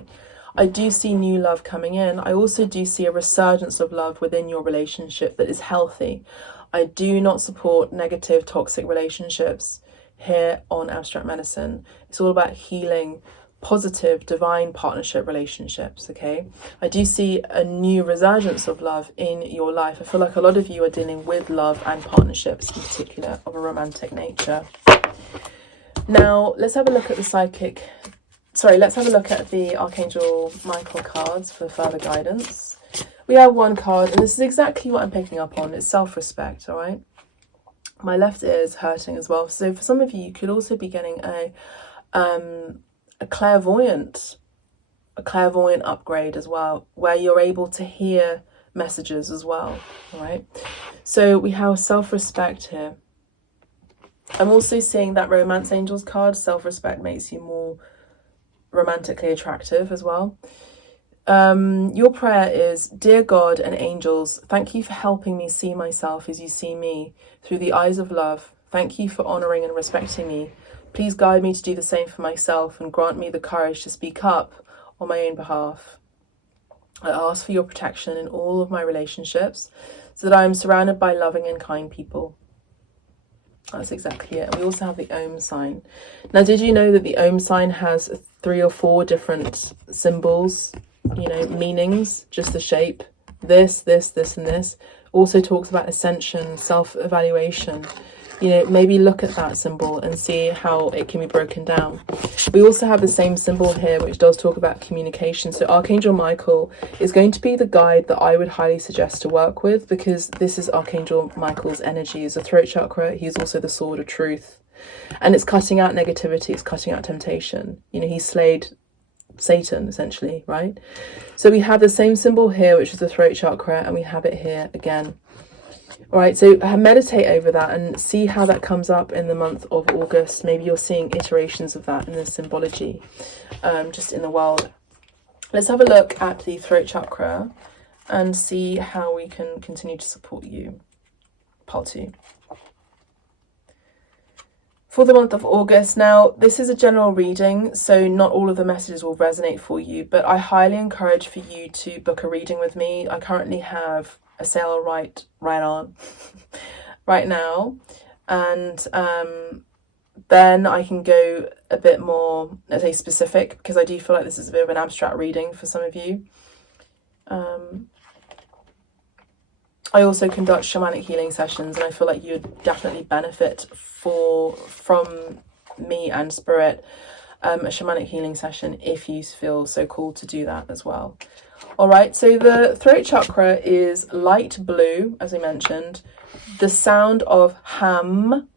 I do see new love coming in. I also do see a resurgence of love within your relationship that is healthy. I do not support negative, toxic relationships here on Abstract Medicine. It's all about healing positive, divine partnership relationships, okay? I do see a new resurgence of love in your life. I feel like a lot of you are dealing with love and partnerships in particular of a romantic nature. Now, let's have a look at let's have a look at the Archangel Michael cards for further guidance. We have one card, and this is exactly what I'm picking up on. It's self-respect, all right? My left ear is hurting as well. So for some of you, you could also be getting a clairvoyant upgrade as well, where you're able to hear messages as well. All right, so we have self-respect here. I'm also seeing that Romance Angels card. Self-respect makes you more romantically attractive as well. Your prayer is, dear God and angels, thank you for helping me see myself as you see me through the eyes of love. Thank you for honouring and respecting me. Please guide me to do the same for myself and grant me the courage to speak up on my own behalf. I ask for your protection in all of my relationships so that I am surrounded by loving and kind people. That's exactly it. We also have the Om sign. Now, did you know that the Om sign has 3 or 4 different symbols, you know, meanings, just the shape? This, and this. Also talks about ascension, self-evaluation. You know, maybe look at that symbol and see how it can be broken down. We also have the same symbol here, which does talk about communication. So Archangel Michael is going to be the guide that I would highly suggest to work with, because this is Archangel Michael's energy. Is the throat chakra. He's also the sword of truth. And it's cutting out negativity. It's cutting out temptation. You know, he slayed Satan, essentially, right? So we have the same symbol here, which is the throat chakra, and we have it here again. All right, so meditate over that and see how that comes up in the month of August. Maybe you're seeing iterations of that in the symbology, just in the world. Let's have a look at the throat chakra and see how we can continue to support you. Part 2. For the month of August, now this is a general reading, so not all of the messages will resonate for you, but I highly encourage for you to book a reading with me. I currently have a sale right on right now, and then I can go a bit more, let's say, specific, because I do feel like this is a bit of an abstract reading for some of you. I also conduct shamanic healing sessions, and I feel like you'd definitely benefit from me and spirit, a shamanic healing session, if you feel so called to do that as well. All right, so the throat chakra is light blue, as I mentioned. The sound of ham,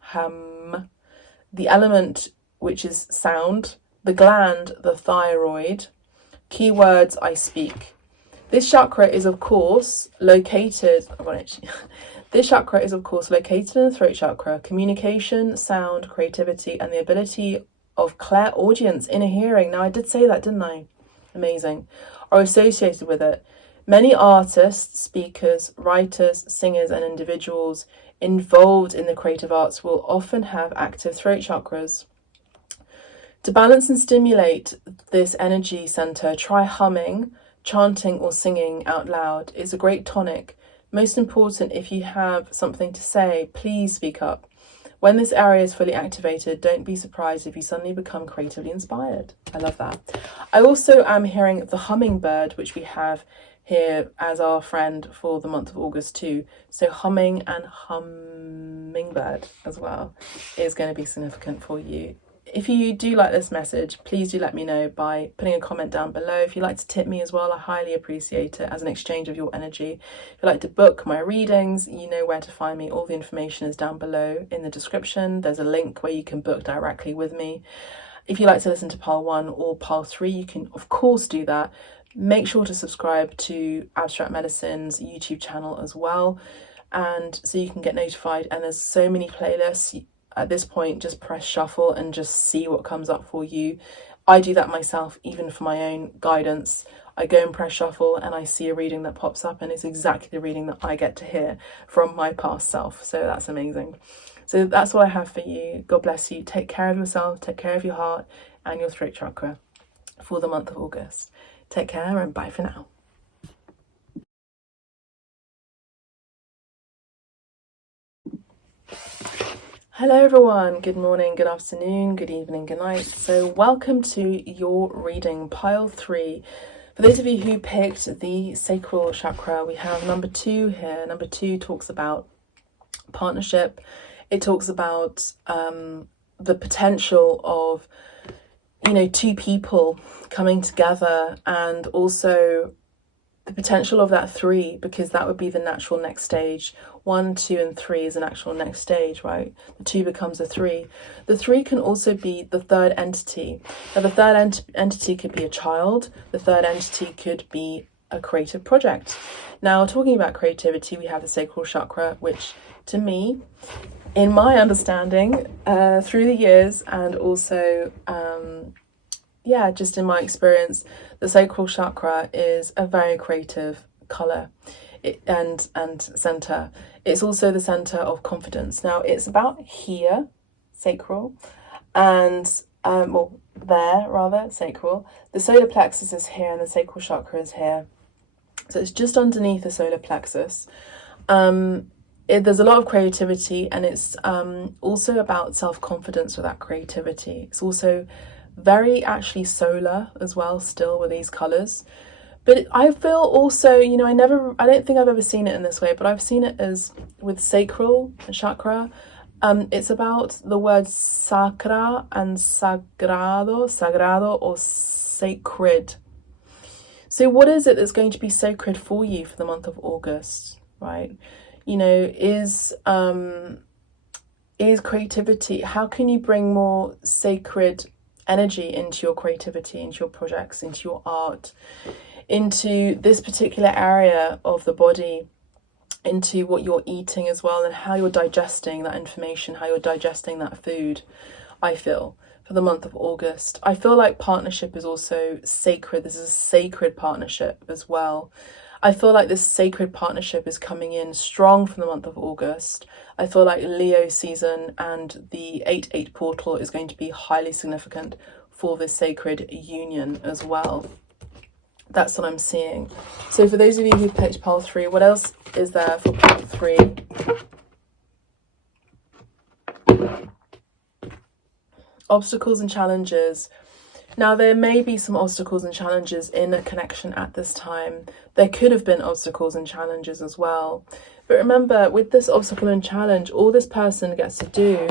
the element, which is sound, the gland, the thyroid, keywords I speak. This chakra is, of course, located, this chakra is, of course, located in the throat chakra. Communication, sound, creativity, and the ability of clairaudience, inner hearing. Now, I did say that, didn't I? Amazing. Are associated with it. Many artists, speakers, writers, singers, and individuals involved in the creative arts will often have active throat chakras. To balance and stimulate this energy center, try humming, chanting, or singing out loud. It's a great tonic. Most important, if you have something to say, please speak up. When this area is fully activated, don't be surprised if you suddenly become creatively inspired. I love that. I also am hearing the hummingbird, which we have here as our friend for the month of August too. So humming and hummingbird as well is going to be significant for you. If you do like this message, please do let me know by putting a comment down below. If you'd like to tip me as well, I highly appreciate it as an exchange of your energy. If you'd like to book my readings, you know where to find me. All the information is down below in the description. There's a link where you can book directly with me. If you'd like to listen to Pile 1 or Pile 3, you can of course do that. Make sure to subscribe to Abstract Medicine's YouTube channel as well, and so you can get notified. And there's so many playlists. At this point, just press shuffle and just see what comes up for you. I do that myself, even for my own guidance. I go and press shuffle and I see a reading that pops up, and it's exactly the reading that I get to hear from my past self. So that's amazing. So that's what I have for you. God bless you. Take care of yourself, take care of your heart and your throat chakra for the month of August. Take care and bye for now. Hello everyone, good morning, good afternoon, good evening, good night. So welcome to your reading, Pile 3. For those of you who picked the sacral chakra, we have number 2 here. Number 2 talks about partnership. It talks about the potential of, you know, 2 people coming together, and also the potential of that 3, because that would be the natural next stage. 1, 2, and 3 is an actual next stage, right? The 2 becomes a 3. The 3 can also be the third entity. Now, the third entity could be a child. The third entity could be a creative project. Now, talking about creativity, we have the sacral chakra, which to me, in my understanding, through the years, and also just in my experience, the sacral chakra is a very creative colour and centre. It's also the centre of confidence. Now, it's about here, sacral, and sacral. The solar plexus is here and the sacral chakra is here. So it's just underneath the solar plexus. There's a lot of creativity, and it's also about self-confidence with that creativity. It's also very actually solar as well, still, with these colours. But I feel also, I don't think I've ever seen it in this way, but I've seen it as with sacral chakra. It's about the word sacra and sagrado or sacred. So what is it that's going to be sacred for you for the month of August, right? Is creativity, how can you bring more sacred energy into your creativity, into your projects, into your art, into this particular area of the body, into what you're eating as well, and how you're digesting that information, how you're digesting that food, I feel, for the month of August. I feel like partnership is also sacred. This is a sacred partnership as well. I feel like this sacred partnership is coming in strong from the month of August. I feel like Leo season and the 8/8 portal is going to be highly significant for this sacred union as well. That's what I'm seeing. So for those of you who picked pile 3, what else is there for pile 3? Obstacles and challenges. Now, there may be some obstacles and challenges in a connection at this time. There could have been obstacles and challenges as well. But remember, with this obstacle and challenge, all this person gets to do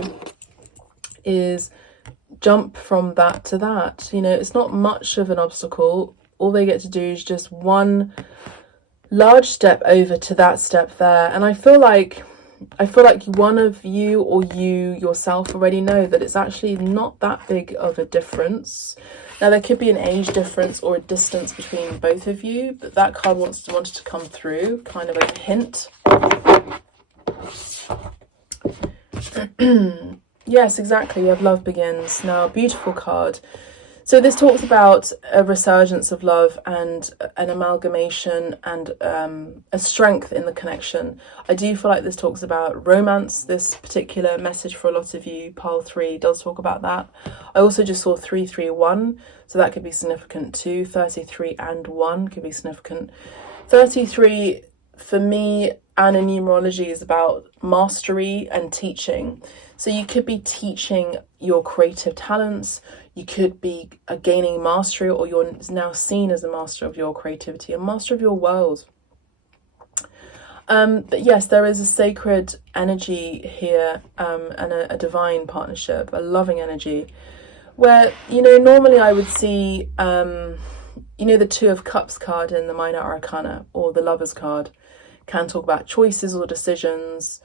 is jump from that to that. It's not much of an obstacle. All they get to do is just one large step over to that step there. And I feel like one of you or you yourself already know that it's actually not that big of a difference. Now, there could be an age difference or a distance between both of you, but that card wanted to come through, kind of a hint. Yes, exactly. You have Love Begins. Now, beautiful card. So this talks about a resurgence of love and an amalgamation and a strength in the connection. I do feel like this talks about romance. This particular message for a lot of you, pile 3, does talk about that. I also just saw 331, so that could be significant too. 33 and 1 could be significant. 33 for me and in numerology is about mastery and teaching. So you could be teaching your creative talents. You could be gaining mastery, or you're now seen as a master of your creativity, a master of your world. But yes, there is a sacred energy here, and a divine partnership, a loving energy, where, normally I would see, the Two of Cups card in the Minor Arcana, or the Lovers card, can talk about choices or decisions.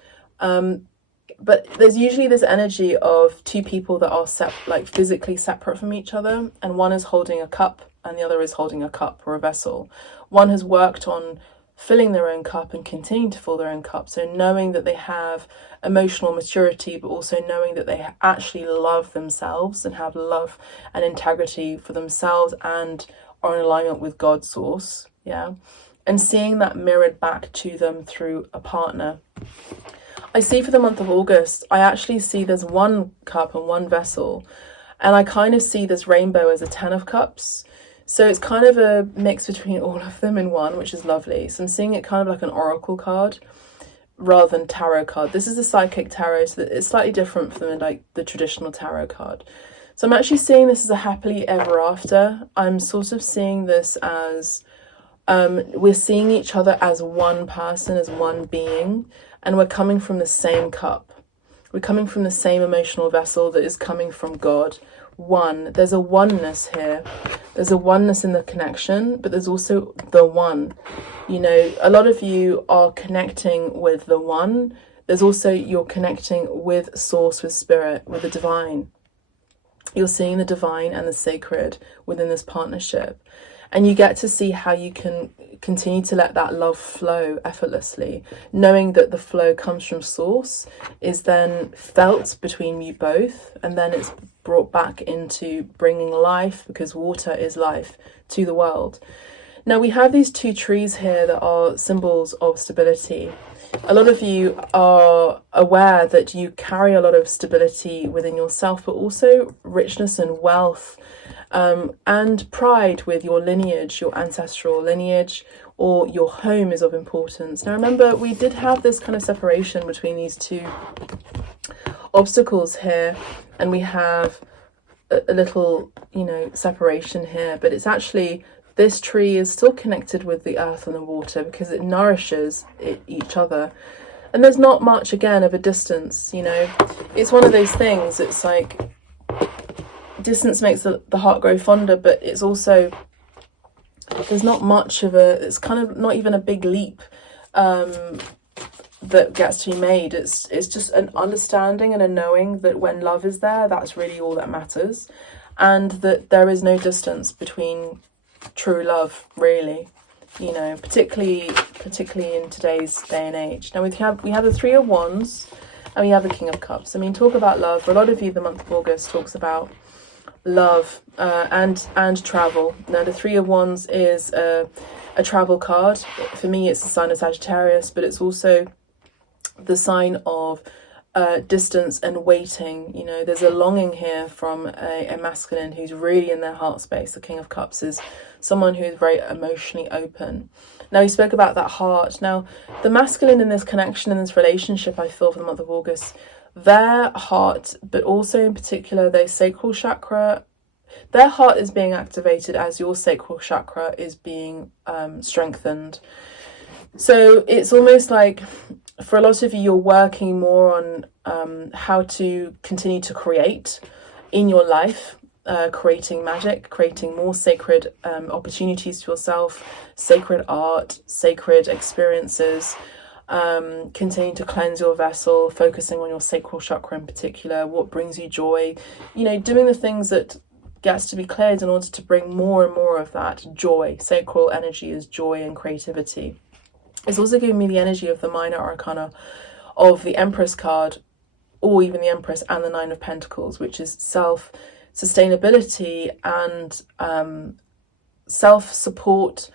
But there's usually this energy of two people that are physically separate from each other, and one is holding a cup and the other is holding a cup or a vessel. One has worked on filling their own cup and continuing to fill their own cup, so knowing that they have emotional maturity, but also knowing that they actually love themselves and have love and integrity for themselves and are in alignment with God's source, and seeing that mirrored back to them through a partner. I see for the month of August, I actually see there's one cup and one vessel, and I kind of see this rainbow as a 10 of cups. So it's kind of a mix between all of them in one, which is lovely. So I'm seeing it kind of like an oracle card rather than tarot card. This is a psychic tarot, so it's slightly different from the traditional tarot card. So I'm actually seeing this as a happily ever after. I'm sort of seeing this as we're seeing each other as one person, as one being, and we're coming from the same cup. We're coming from the same emotional vessel that is coming from God. One. There's a oneness here. There's a oneness in the connection, but there's also the one. A lot of you are connecting with the one. There's also, you're connecting with source, with spirit, with the divine. You're seeing the divine and the sacred within this partnership. And you get to see how you can continue to let that love flow effortlessly, knowing that the flow comes from source, is then felt between you both, and then it's brought back into bringing life, because water is life, to the world. Now we have these two trees here that are symbols of stability. A lot of you are aware that you carry a lot of stability within yourself, but also richness and wealth, and pride with your lineage, your ancestral lineage, or your home is of importance. Now remember, we did have this kind of separation between these two obstacles here, and we have a little, you know, separation here, but it's actually, this tree is still connected with the earth and the water because it nourishes each other. And there's not much, again, of a distance, you know. It's one of those things, it's like, distance makes the heart grow fonder, but it's also, there's not much of a, it's kind of not even a big leap that gets to be made. It's just an understanding and a knowing that when love is there, that's really all that matters, and that there is no distance between true love, really, you know, particularly in today's day and age. Now we have the Three of Wands and we have the King of Cups. I mean, talk about love. For a lot of you, the month of August talks about love and travel. Now the Three of Wands is a travel card. For me, it's the sign of Sagittarius, but it's also the sign of distance and waiting. You know, there's a longing here from a masculine who's really in their heart space. The King of Cups is someone who's very emotionally open. Now, you spoke about that heart. Now, the masculine in this connection, in this relationship, I feel for the month of August, their heart, but also in particular their sacral chakra, their heart is being activated as your sacral chakra is being strengthened. So it's almost like, for a lot of you, you're working more on how to continue to create in your life, creating magic, creating more sacred opportunities to yourself, sacred art, sacred experiences, continuing to cleanse your vessel, focusing on your sacral chakra in particular, what brings you joy, you know, doing the things that gets to be cleared in order to bring more and more of that joy. Sacral energy is joy and creativity. It's also giving me the energy of the minor arcana of the Empress card, or even the Empress and the Nine of Pentacles, which is self-sustainability and self-support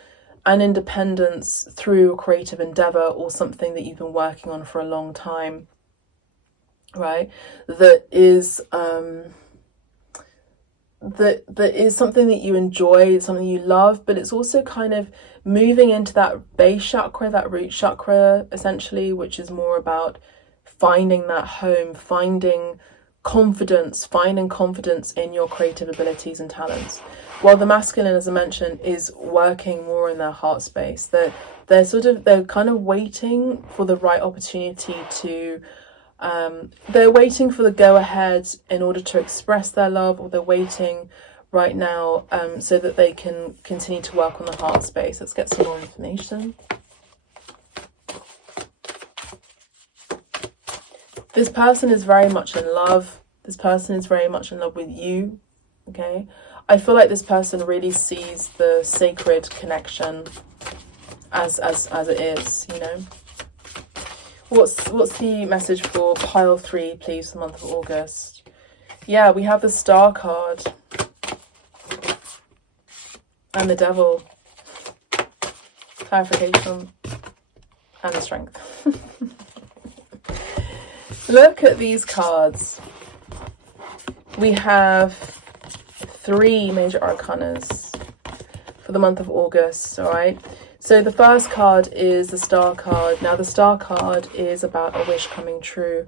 and independence through a creative endeavour or something that you've been working on for a long time, right? That is that is something that you enjoy, something you love, but it's also kind of moving into that base chakra, that root chakra, essentially, which is more about finding that home, finding confidence in your creative abilities and talents. While the masculine, as I mentioned, is working more in their heart space. They're kind of waiting for the right opportunity to they're waiting for the go-ahead in order to express their love, or they're waiting right now so that they can continue to work on the heart space. Let's get some more information. This person is very much in love. This person is very much in love with you, okay? I feel like this person really sees the sacred connection as it is, you know? What's the message for pile 3, please, for the month of August? Yeah, we have the Star card and the Devil. Clarification and the Strength. Look at these cards. We have 3 major arcanas for the month of August, all right? So the first card is the Star card. Now the Star card is about a wish coming true.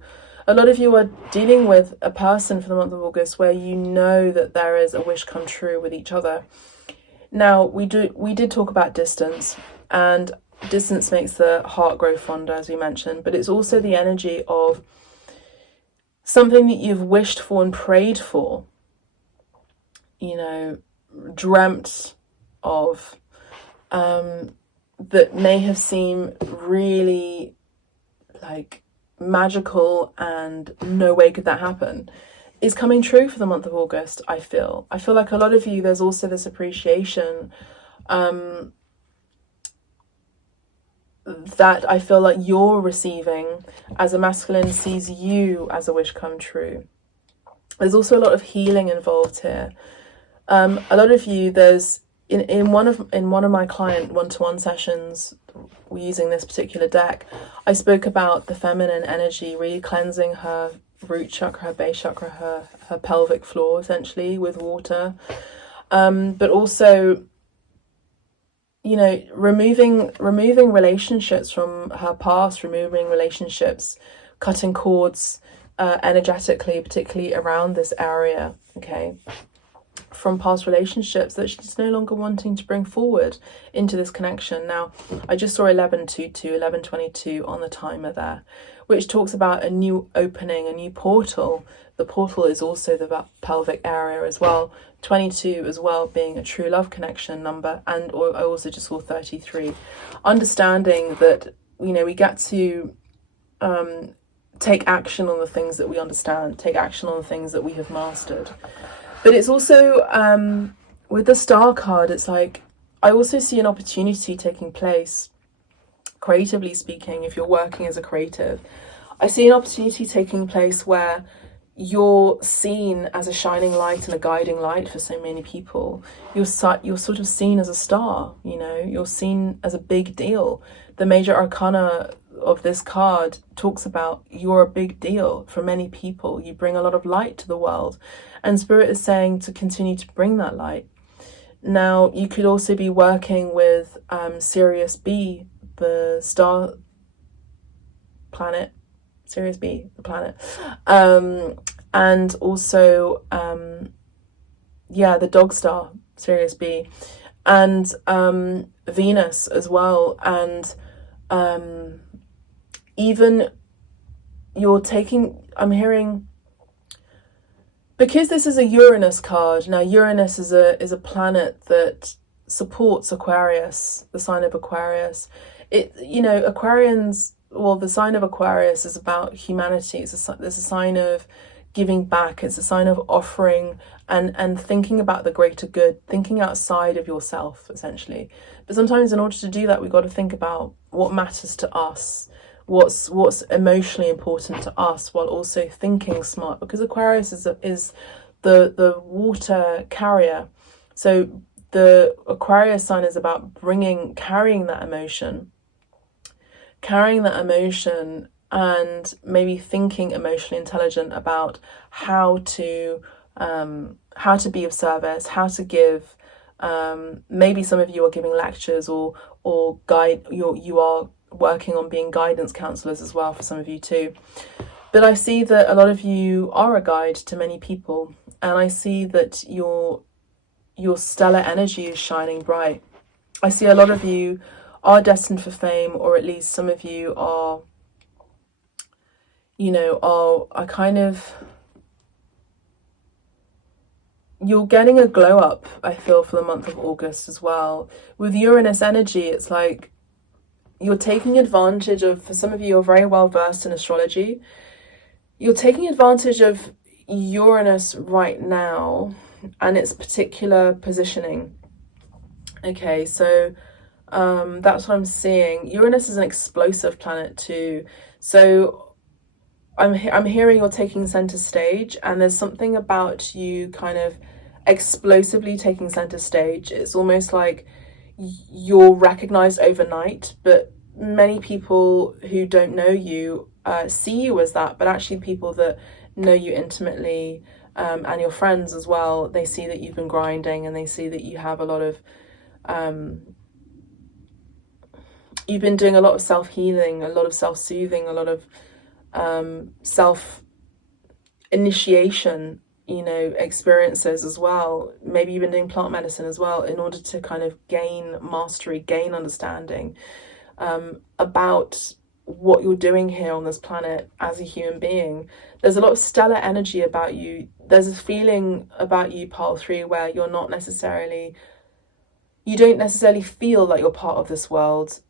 A lot of you are dealing with a person for the month of August where you know that there is a wish come true with each other. Now we did talk about distance, and distance makes the heart grow fonder, as we mentioned, but it's also the energy of something that you've wished for and prayed for, you know, dreamt of, that may have seemed really like magical and no way could that happen. is coming true for the month of August. I feel like a lot of you, there's also this appreciation that I feel like you're receiving as a masculine sees you as a wish come true. There's also a lot of healing involved here. A lot of you, there's in one of my client one-to-one sessions using this particular deck, I spoke about the feminine energy really cleansing her root chakra, her base chakra, her pelvic floor, essentially, with water, but also, you know, removing relationships from her past, removing relationships, cutting cords energetically, particularly around this area, okay, from past relationships that she's no longer wanting to bring forward into this connection. Now, I just saw 1122, 1122 on the timer there, which talks about a new opening, a new portal. The portal is also the pelvic area as well. 22 as well being a true love connection number. And I also just saw 33. Understanding that, you know, we get to take action on the things that we understand, take action on the things that we have mastered. But it's also, with the Star card, it's like, I also see an opportunity taking place, creatively speaking, if you're working as a creative. I see an opportunity taking place where you're seen as a shining light and a guiding light for so many people. You're sort of seen as a star, you know, you're seen as a big deal. The major arcana of this card talks about you're a big deal for many people. You bring a lot of light to the world, and Spirit is saying to continue to bring that light. Now, you could also be working with Sirius B, the star planet, Sirius B, the planet, and also the dog star, Sirius B, and Venus as well, and even you're taking, I'm hearing, because this is a Uranus card. Now, Uranus is a planet that supports Aquarius, the sign of Aquarius. It, you know, Aquarians, well, the sign of Aquarius is about humanity. It's a sign of giving back. It's a sign of offering and thinking about the greater good, thinking outside of yourself, essentially. But sometimes in order to do that, we've got to think about what matters to us, what's emotionally important to us, while also thinking smart, because Aquarius is the water carrier. So the Aquarius sign is about carrying that emotion, and maybe thinking emotionally intelligent about how to be of service, how to give. Maybe some of you are giving lectures or guide. You are working on being guidance counselors as well, for some of you too. But I see that a lot of you are a guide to many people, and I see that your stellar energy is shining bright. I see a lot of you are destined for fame, or at least some of you are, you know, are kind of, you're getting a glow up, I feel, for the month of August as well. With Uranus energy, it's like you're taking advantage of, for some of you, you're very well versed in astrology. You're taking advantage of Uranus right now and its particular positioning. Okay, so that's what I'm seeing. Uranus is an explosive planet too. So I'm hearing you're taking center stage, and there's something about you kind of explosively taking center stage. It's almost like you're recognized overnight, but many people who don't know you see you as that, but actually people that know you intimately, and your friends as well, they see that you've been grinding, and they see that you have a lot of you've been doing a lot of self-healing, a lot of self-soothing, a lot of self-initiation, you know, experiences as well. Maybe you've been doing plant medicine as well, in order to kind of gain mastery, gain understanding about what you're doing here on this planet as a human being. There's a lot of stellar energy about you. There's a feeling about you, Pile 3, where you don't necessarily feel like you're part of this world,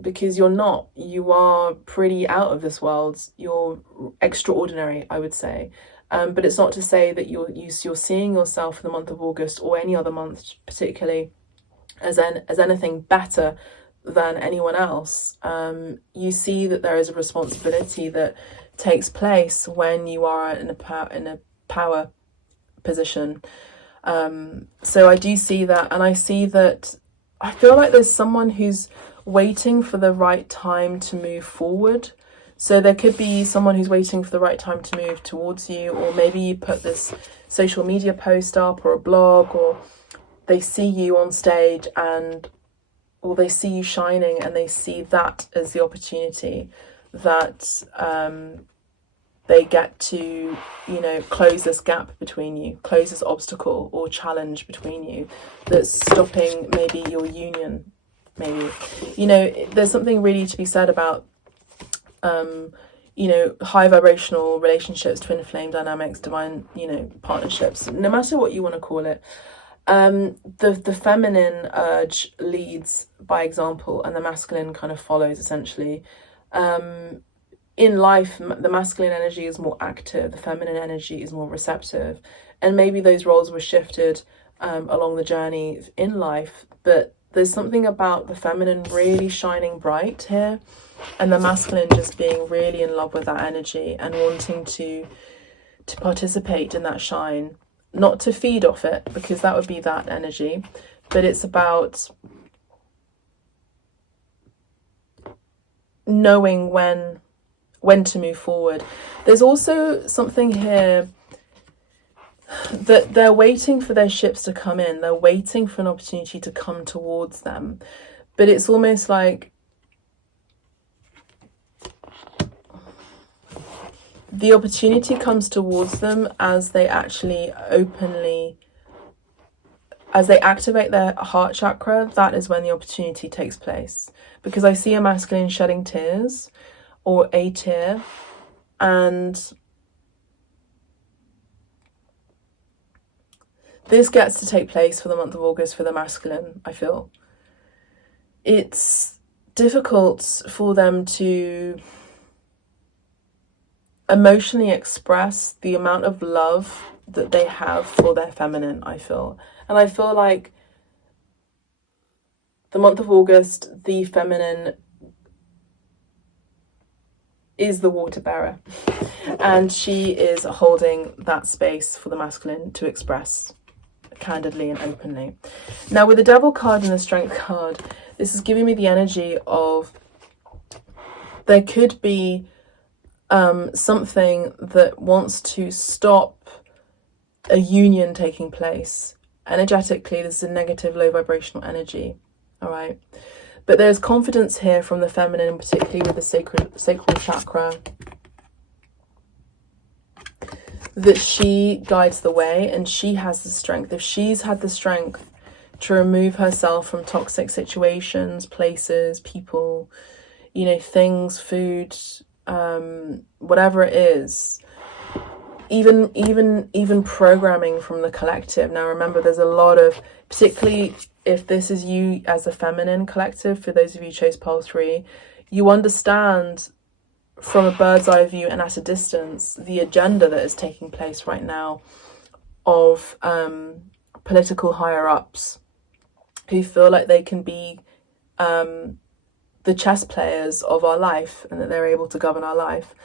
because you're not. You are pretty out of this world. You're extraordinary, I would say. But it's not to say that you're seeing yourself in the month of August, or any other month particularly, as anything better than anyone else. You see that there is a responsibility that takes place when you are in a power position. So I do see that, and I see that I feel like there's someone who's waiting for the right time to move forward. So there could be someone who's waiting for the right time to move towards you, or maybe you put this social media post up or a blog, or they see you on stage or they see you shining, and they see that as the opportunity that they get to, close this gap between you, close this obstacle or challenge between you that's stopping maybe your union. Maybe, there's something really to be said about high vibrational relationships, twin flame dynamics, divine, partnerships, no matter what you want to call it. The feminine urge leads by example, and the masculine kind of follows, essentially. In life, the masculine energy is more active, the feminine energy is more receptive, and maybe those roles were shifted along the journey in life, but there's something about the feminine really shining bright here, and the masculine just being really in love with that energy and wanting to participate in that shine, not to feed off it, because that would be that energy, but it's about knowing when to move forward. There's also something here that they're waiting for their ships to come in, they're waiting for an opportunity to come towards them, but it's almost like the opportunity comes towards them as they actually as they activate their heart chakra. That is when the opportunity takes place, because I see a masculine shedding tears, or a tear, and this gets to take place for the month of August for the masculine. I feel it's difficult for them to emotionally express the amount of love that they have for their feminine, I feel. And I feel like the month of August, the feminine is the water bearer, and she is holding that space for the masculine to express candidly and openly. Now, with the Devil card and the Strength card, this is giving me the energy of there could be something that wants to stop a union taking place. Energetically, this is a negative, low vibrational energy, all right? But there's confidence here from the feminine, particularly with the sacral chakra, that she guides the way, and she has the strength. If she's had the strength to remove herself from toxic situations, places, people, things, food, whatever it is, even programming from the collective. Now remember, there's a lot of, particularly if this is you as a feminine collective, for those of you who chose pole 3, you understand from a bird's eye view and at a distance the agenda that is taking place right now of political higher ups who feel like they can be the chess players of our life, and that they're able to govern our life.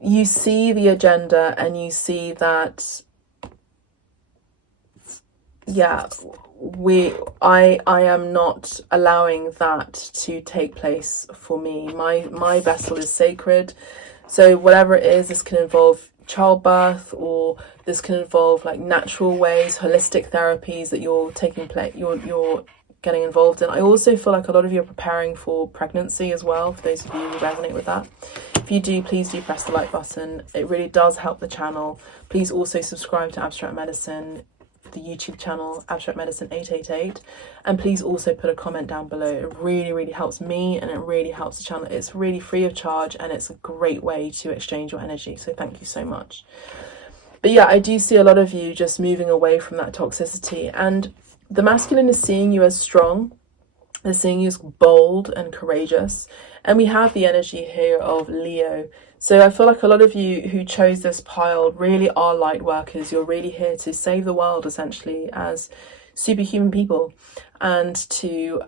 You see the agenda, and you see that, I am not allowing that to take place for me. My vessel is sacred, so whatever it is, this can involve childbirth, or this can involve like natural ways, holistic therapies that you're you're getting involved in. I also feel like a lot of you are preparing for pregnancy as well, for those of you who resonate with that. If you do, please do press the like button. It really does help the channel. Please also subscribe to Abstract Medicine, the YouTube channel, Abstract Medicine 888, and please also put a comment down below. It really, really helps me, and it really helps the channel. It's really free of charge, and it's a great way to exchange your energy, so thank you so much. But yeah, I do see a lot of you just moving away from that toxicity, and the masculine is seeing you as strong. They're seeing you as bold and courageous, And we have the energy here of Leo. So I feel like a lot of you who chose this pile really are light workers. You're really here to save the world, essentially, as superhuman people, and to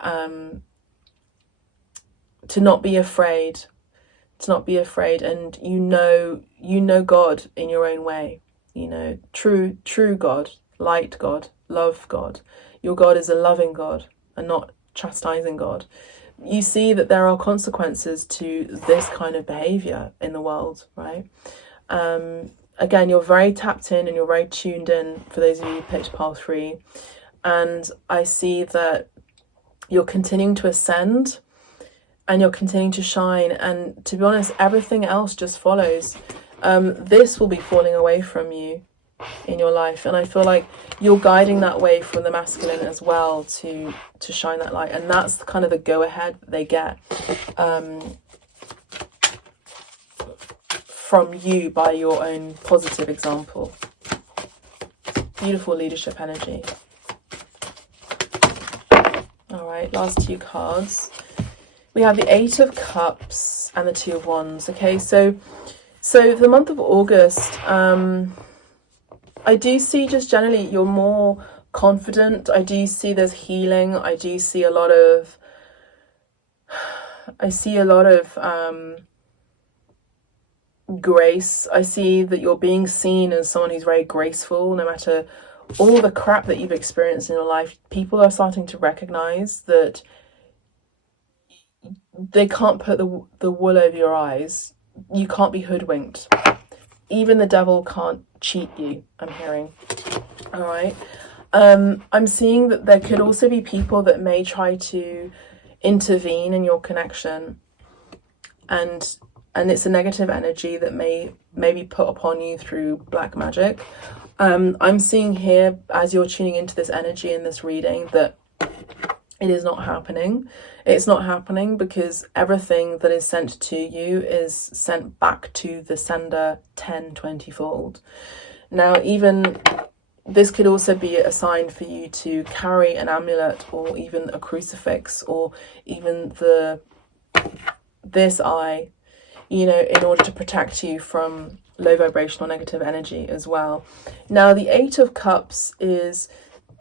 not be afraid, and you know God in your own way. You know, true God, light God, love God. Your God is a loving God and not chastising God. You see that there are consequences to this kind of behavior in the world, right? Again, you're very tapped in and you're very tuned in, for those of you who picked pile 3. And I see that you're continuing to ascend and you're continuing to shine. And to be honest, everything else just follows. This will be falling away from you in your life, and I feel like you're guiding that way from the masculine as well to shine that light, and that's kind of the go ahead that they get from you by your own positive example. Beautiful leadership energy. All right, last 2 cards. We have the 8 of Cups and the 2 of Wands. Okay, so for the month of August, I do see just generally you're more confident. I do see there's healing. I do see a lot of grace. I see that you're being seen as someone who's very graceful. No matter all the crap that you've experienced in your life, people are starting to recognize that they can't put the wool over your eyes. You can't be hoodwinked. Even the devil can't cheat you, I'm hearing. All right. I'm seeing that there could also be people that may try to intervene in your connection, and it's a negative energy that may be put upon you through black magic. I'm seeing here, as you're tuning into this energy in this reading, that it is not happening. It's not happening because everything that is sent to you is sent back to the sender 10-20-fold. Now, even this could also be a sign for you to carry an amulet or even a crucifix or even this eye, you know, in order to protect you from low vibrational negative energy as well. Now, the 8 of Cups is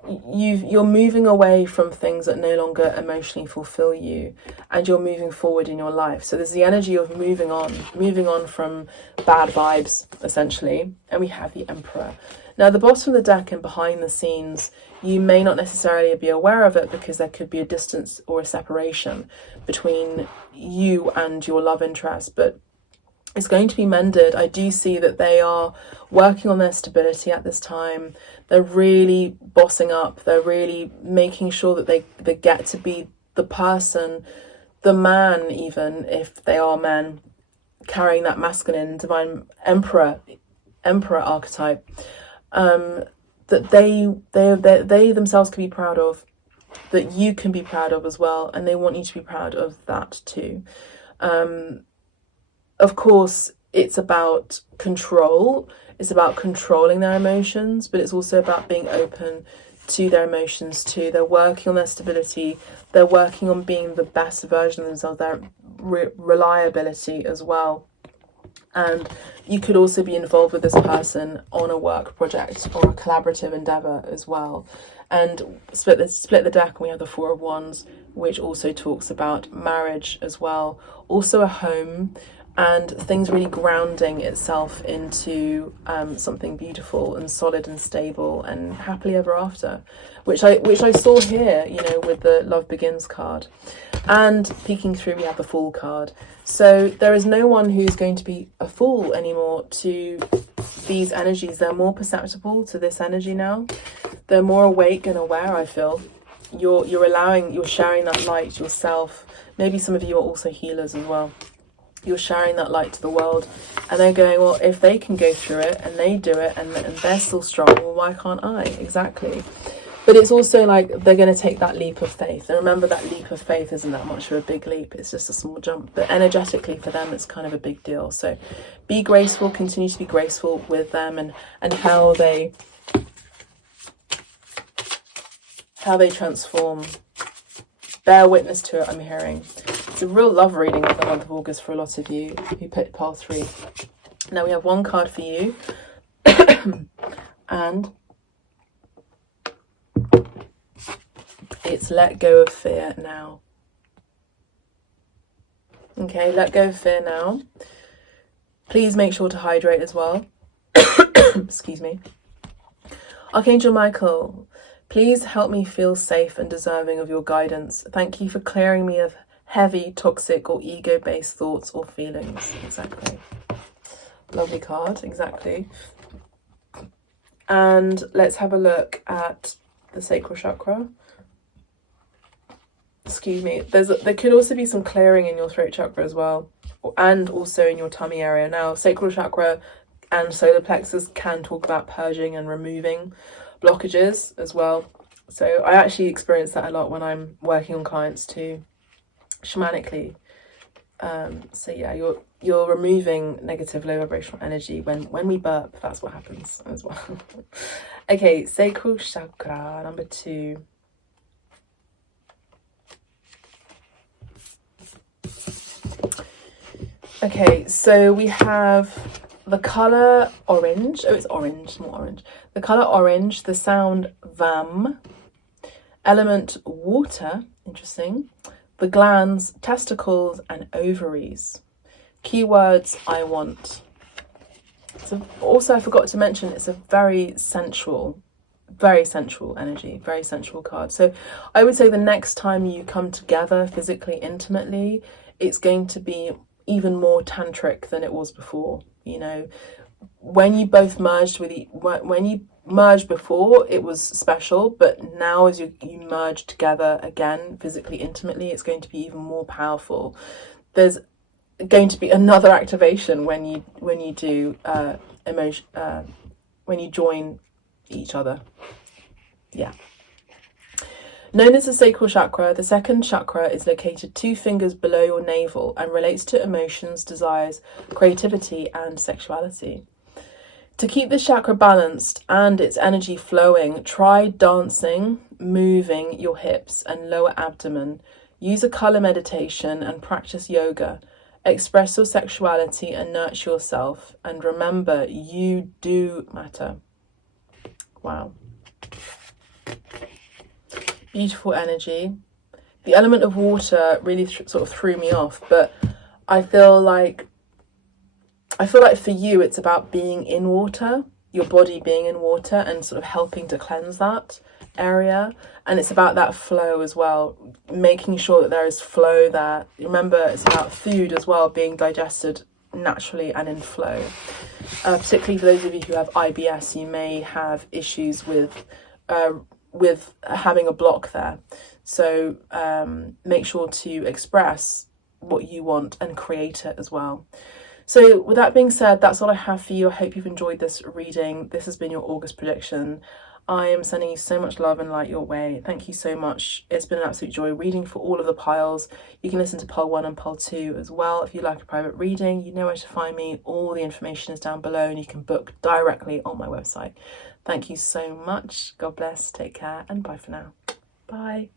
you're moving away from things that no longer emotionally fulfill you, and you're moving forward in your life. So there's the energy of moving on from bad vibes, essentially. And we have the Emperor. Now, the bottom of the deck and behind the scenes, you may not necessarily be aware of it because there could be a distance or a separation between you and your love interest, but it's going to be mended. I do see that they are working on their stability at this time. They're really bossing up. They're really making sure that they get to be the person, the man, even if they are men, carrying that masculine, divine emperor archetype, that they themselves can be proud of, that you can be proud of as well, and they want you to be proud of that too. Of course, it's about control. It's about controlling their emotions, but it's also about being open to their emotions too. They're working on their stability. They're working on being the best version of themselves, their reliability as well. And you could also be involved with this person on a work project or a collaborative endeavor as well. And split the deck, and we have the 4 of Wands, which also talks about marriage as well. Also a home, and things really grounding itself into something beautiful and solid and stable and happily ever after, which I saw here, you know, with the Love Begins card. And peeking through, we have the Fool card. So there is no one who's going to be a fool anymore to these energies. They're more perceptible to this energy now. They're more awake and aware, I feel. You're sharing that light yourself. Maybe some of you are also healers as well. You're sharing that light to the world, and they're going, well, if they can go through it and they do it and they're still strong, well, why can't I? Exactly. But it's also like they're going to take that leap of faith. And remember, that leap of faith isn't that much of a big leap. It's just a small jump. But energetically for them, it's kind of a big deal. So be graceful, continue to be graceful with them and how they transform. Bear witness to it, I'm hearing. It's a real love reading for the month of August for a lot of you who picked pile 3. Now we have one card for you. And it's let go of fear now. Okay, let go of fear now. Please make sure to hydrate as well. Excuse me. Archangel Michael, please help me feel safe and deserving of your guidance. Thank you for clearing me of heavy, toxic, or ego-based thoughts or feelings. Exactly. Lovely card, exactly. And let's have a look at the sacral chakra. Excuse me. There could also be some clearing in your throat chakra as well, and also in your tummy area. Now, sacral chakra and solar plexus can talk about purging and removing blockages as well. So I actually experience that a lot when I'm working on clients too, shamanically. So yeah, you're removing negative low vibrational energy when we burp. That's what happens as well. Okay, sacral chakra number 2. Okay, so we have the color orange. Oh, it's orange, not orange. The color orange, the sound vam, element water, interesting. The glands, testicles, and ovaries. Keywords, I want. So also, I forgot to mention, it's a very sensual energy, very sensual card. So I would say the next time you come together physically, intimately, it's going to be even more tantric than it was before. You know, when you both merged when you merged before, it was special, but now as you merge together again physically, intimately, it's going to be even more powerful. There's going to be another activation when you do when you join each other. Yeah. Known as the sacral chakra, the second chakra is located 2 fingers below your navel and relates to emotions, desires, creativity, and sexuality. To keep this chakra balanced and its energy flowing, try dancing, moving your hips and lower abdomen. Use a color meditation and practice yoga. Express your sexuality and nurture yourself. And remember, you do matter. Wow. Beautiful energy. The element of water really sort of threw me off, but I feel like for you it's about being in water, your body being in water and sort of helping to cleanse that area, and it's about that flow as well, making sure that there is flow there. Remember, it's about food as well being digested naturally and in flow. Particularly for those of you who have IBS, you may have issues with having a block there. So make sure to express what you want and create it as well. So with that being said, that's all I have for you. I hope you've enjoyed this reading. This has been your August prediction. I am sending you so much love and light your way. Thank you so much. It's been an absolute joy reading for all of the piles. You can listen to pile 1 and pile 2 as well. If you like a private reading, you know where to find me. All the information is down below and you can book directly on my website. Thank you so much. God bless, take care, and bye for now. Bye.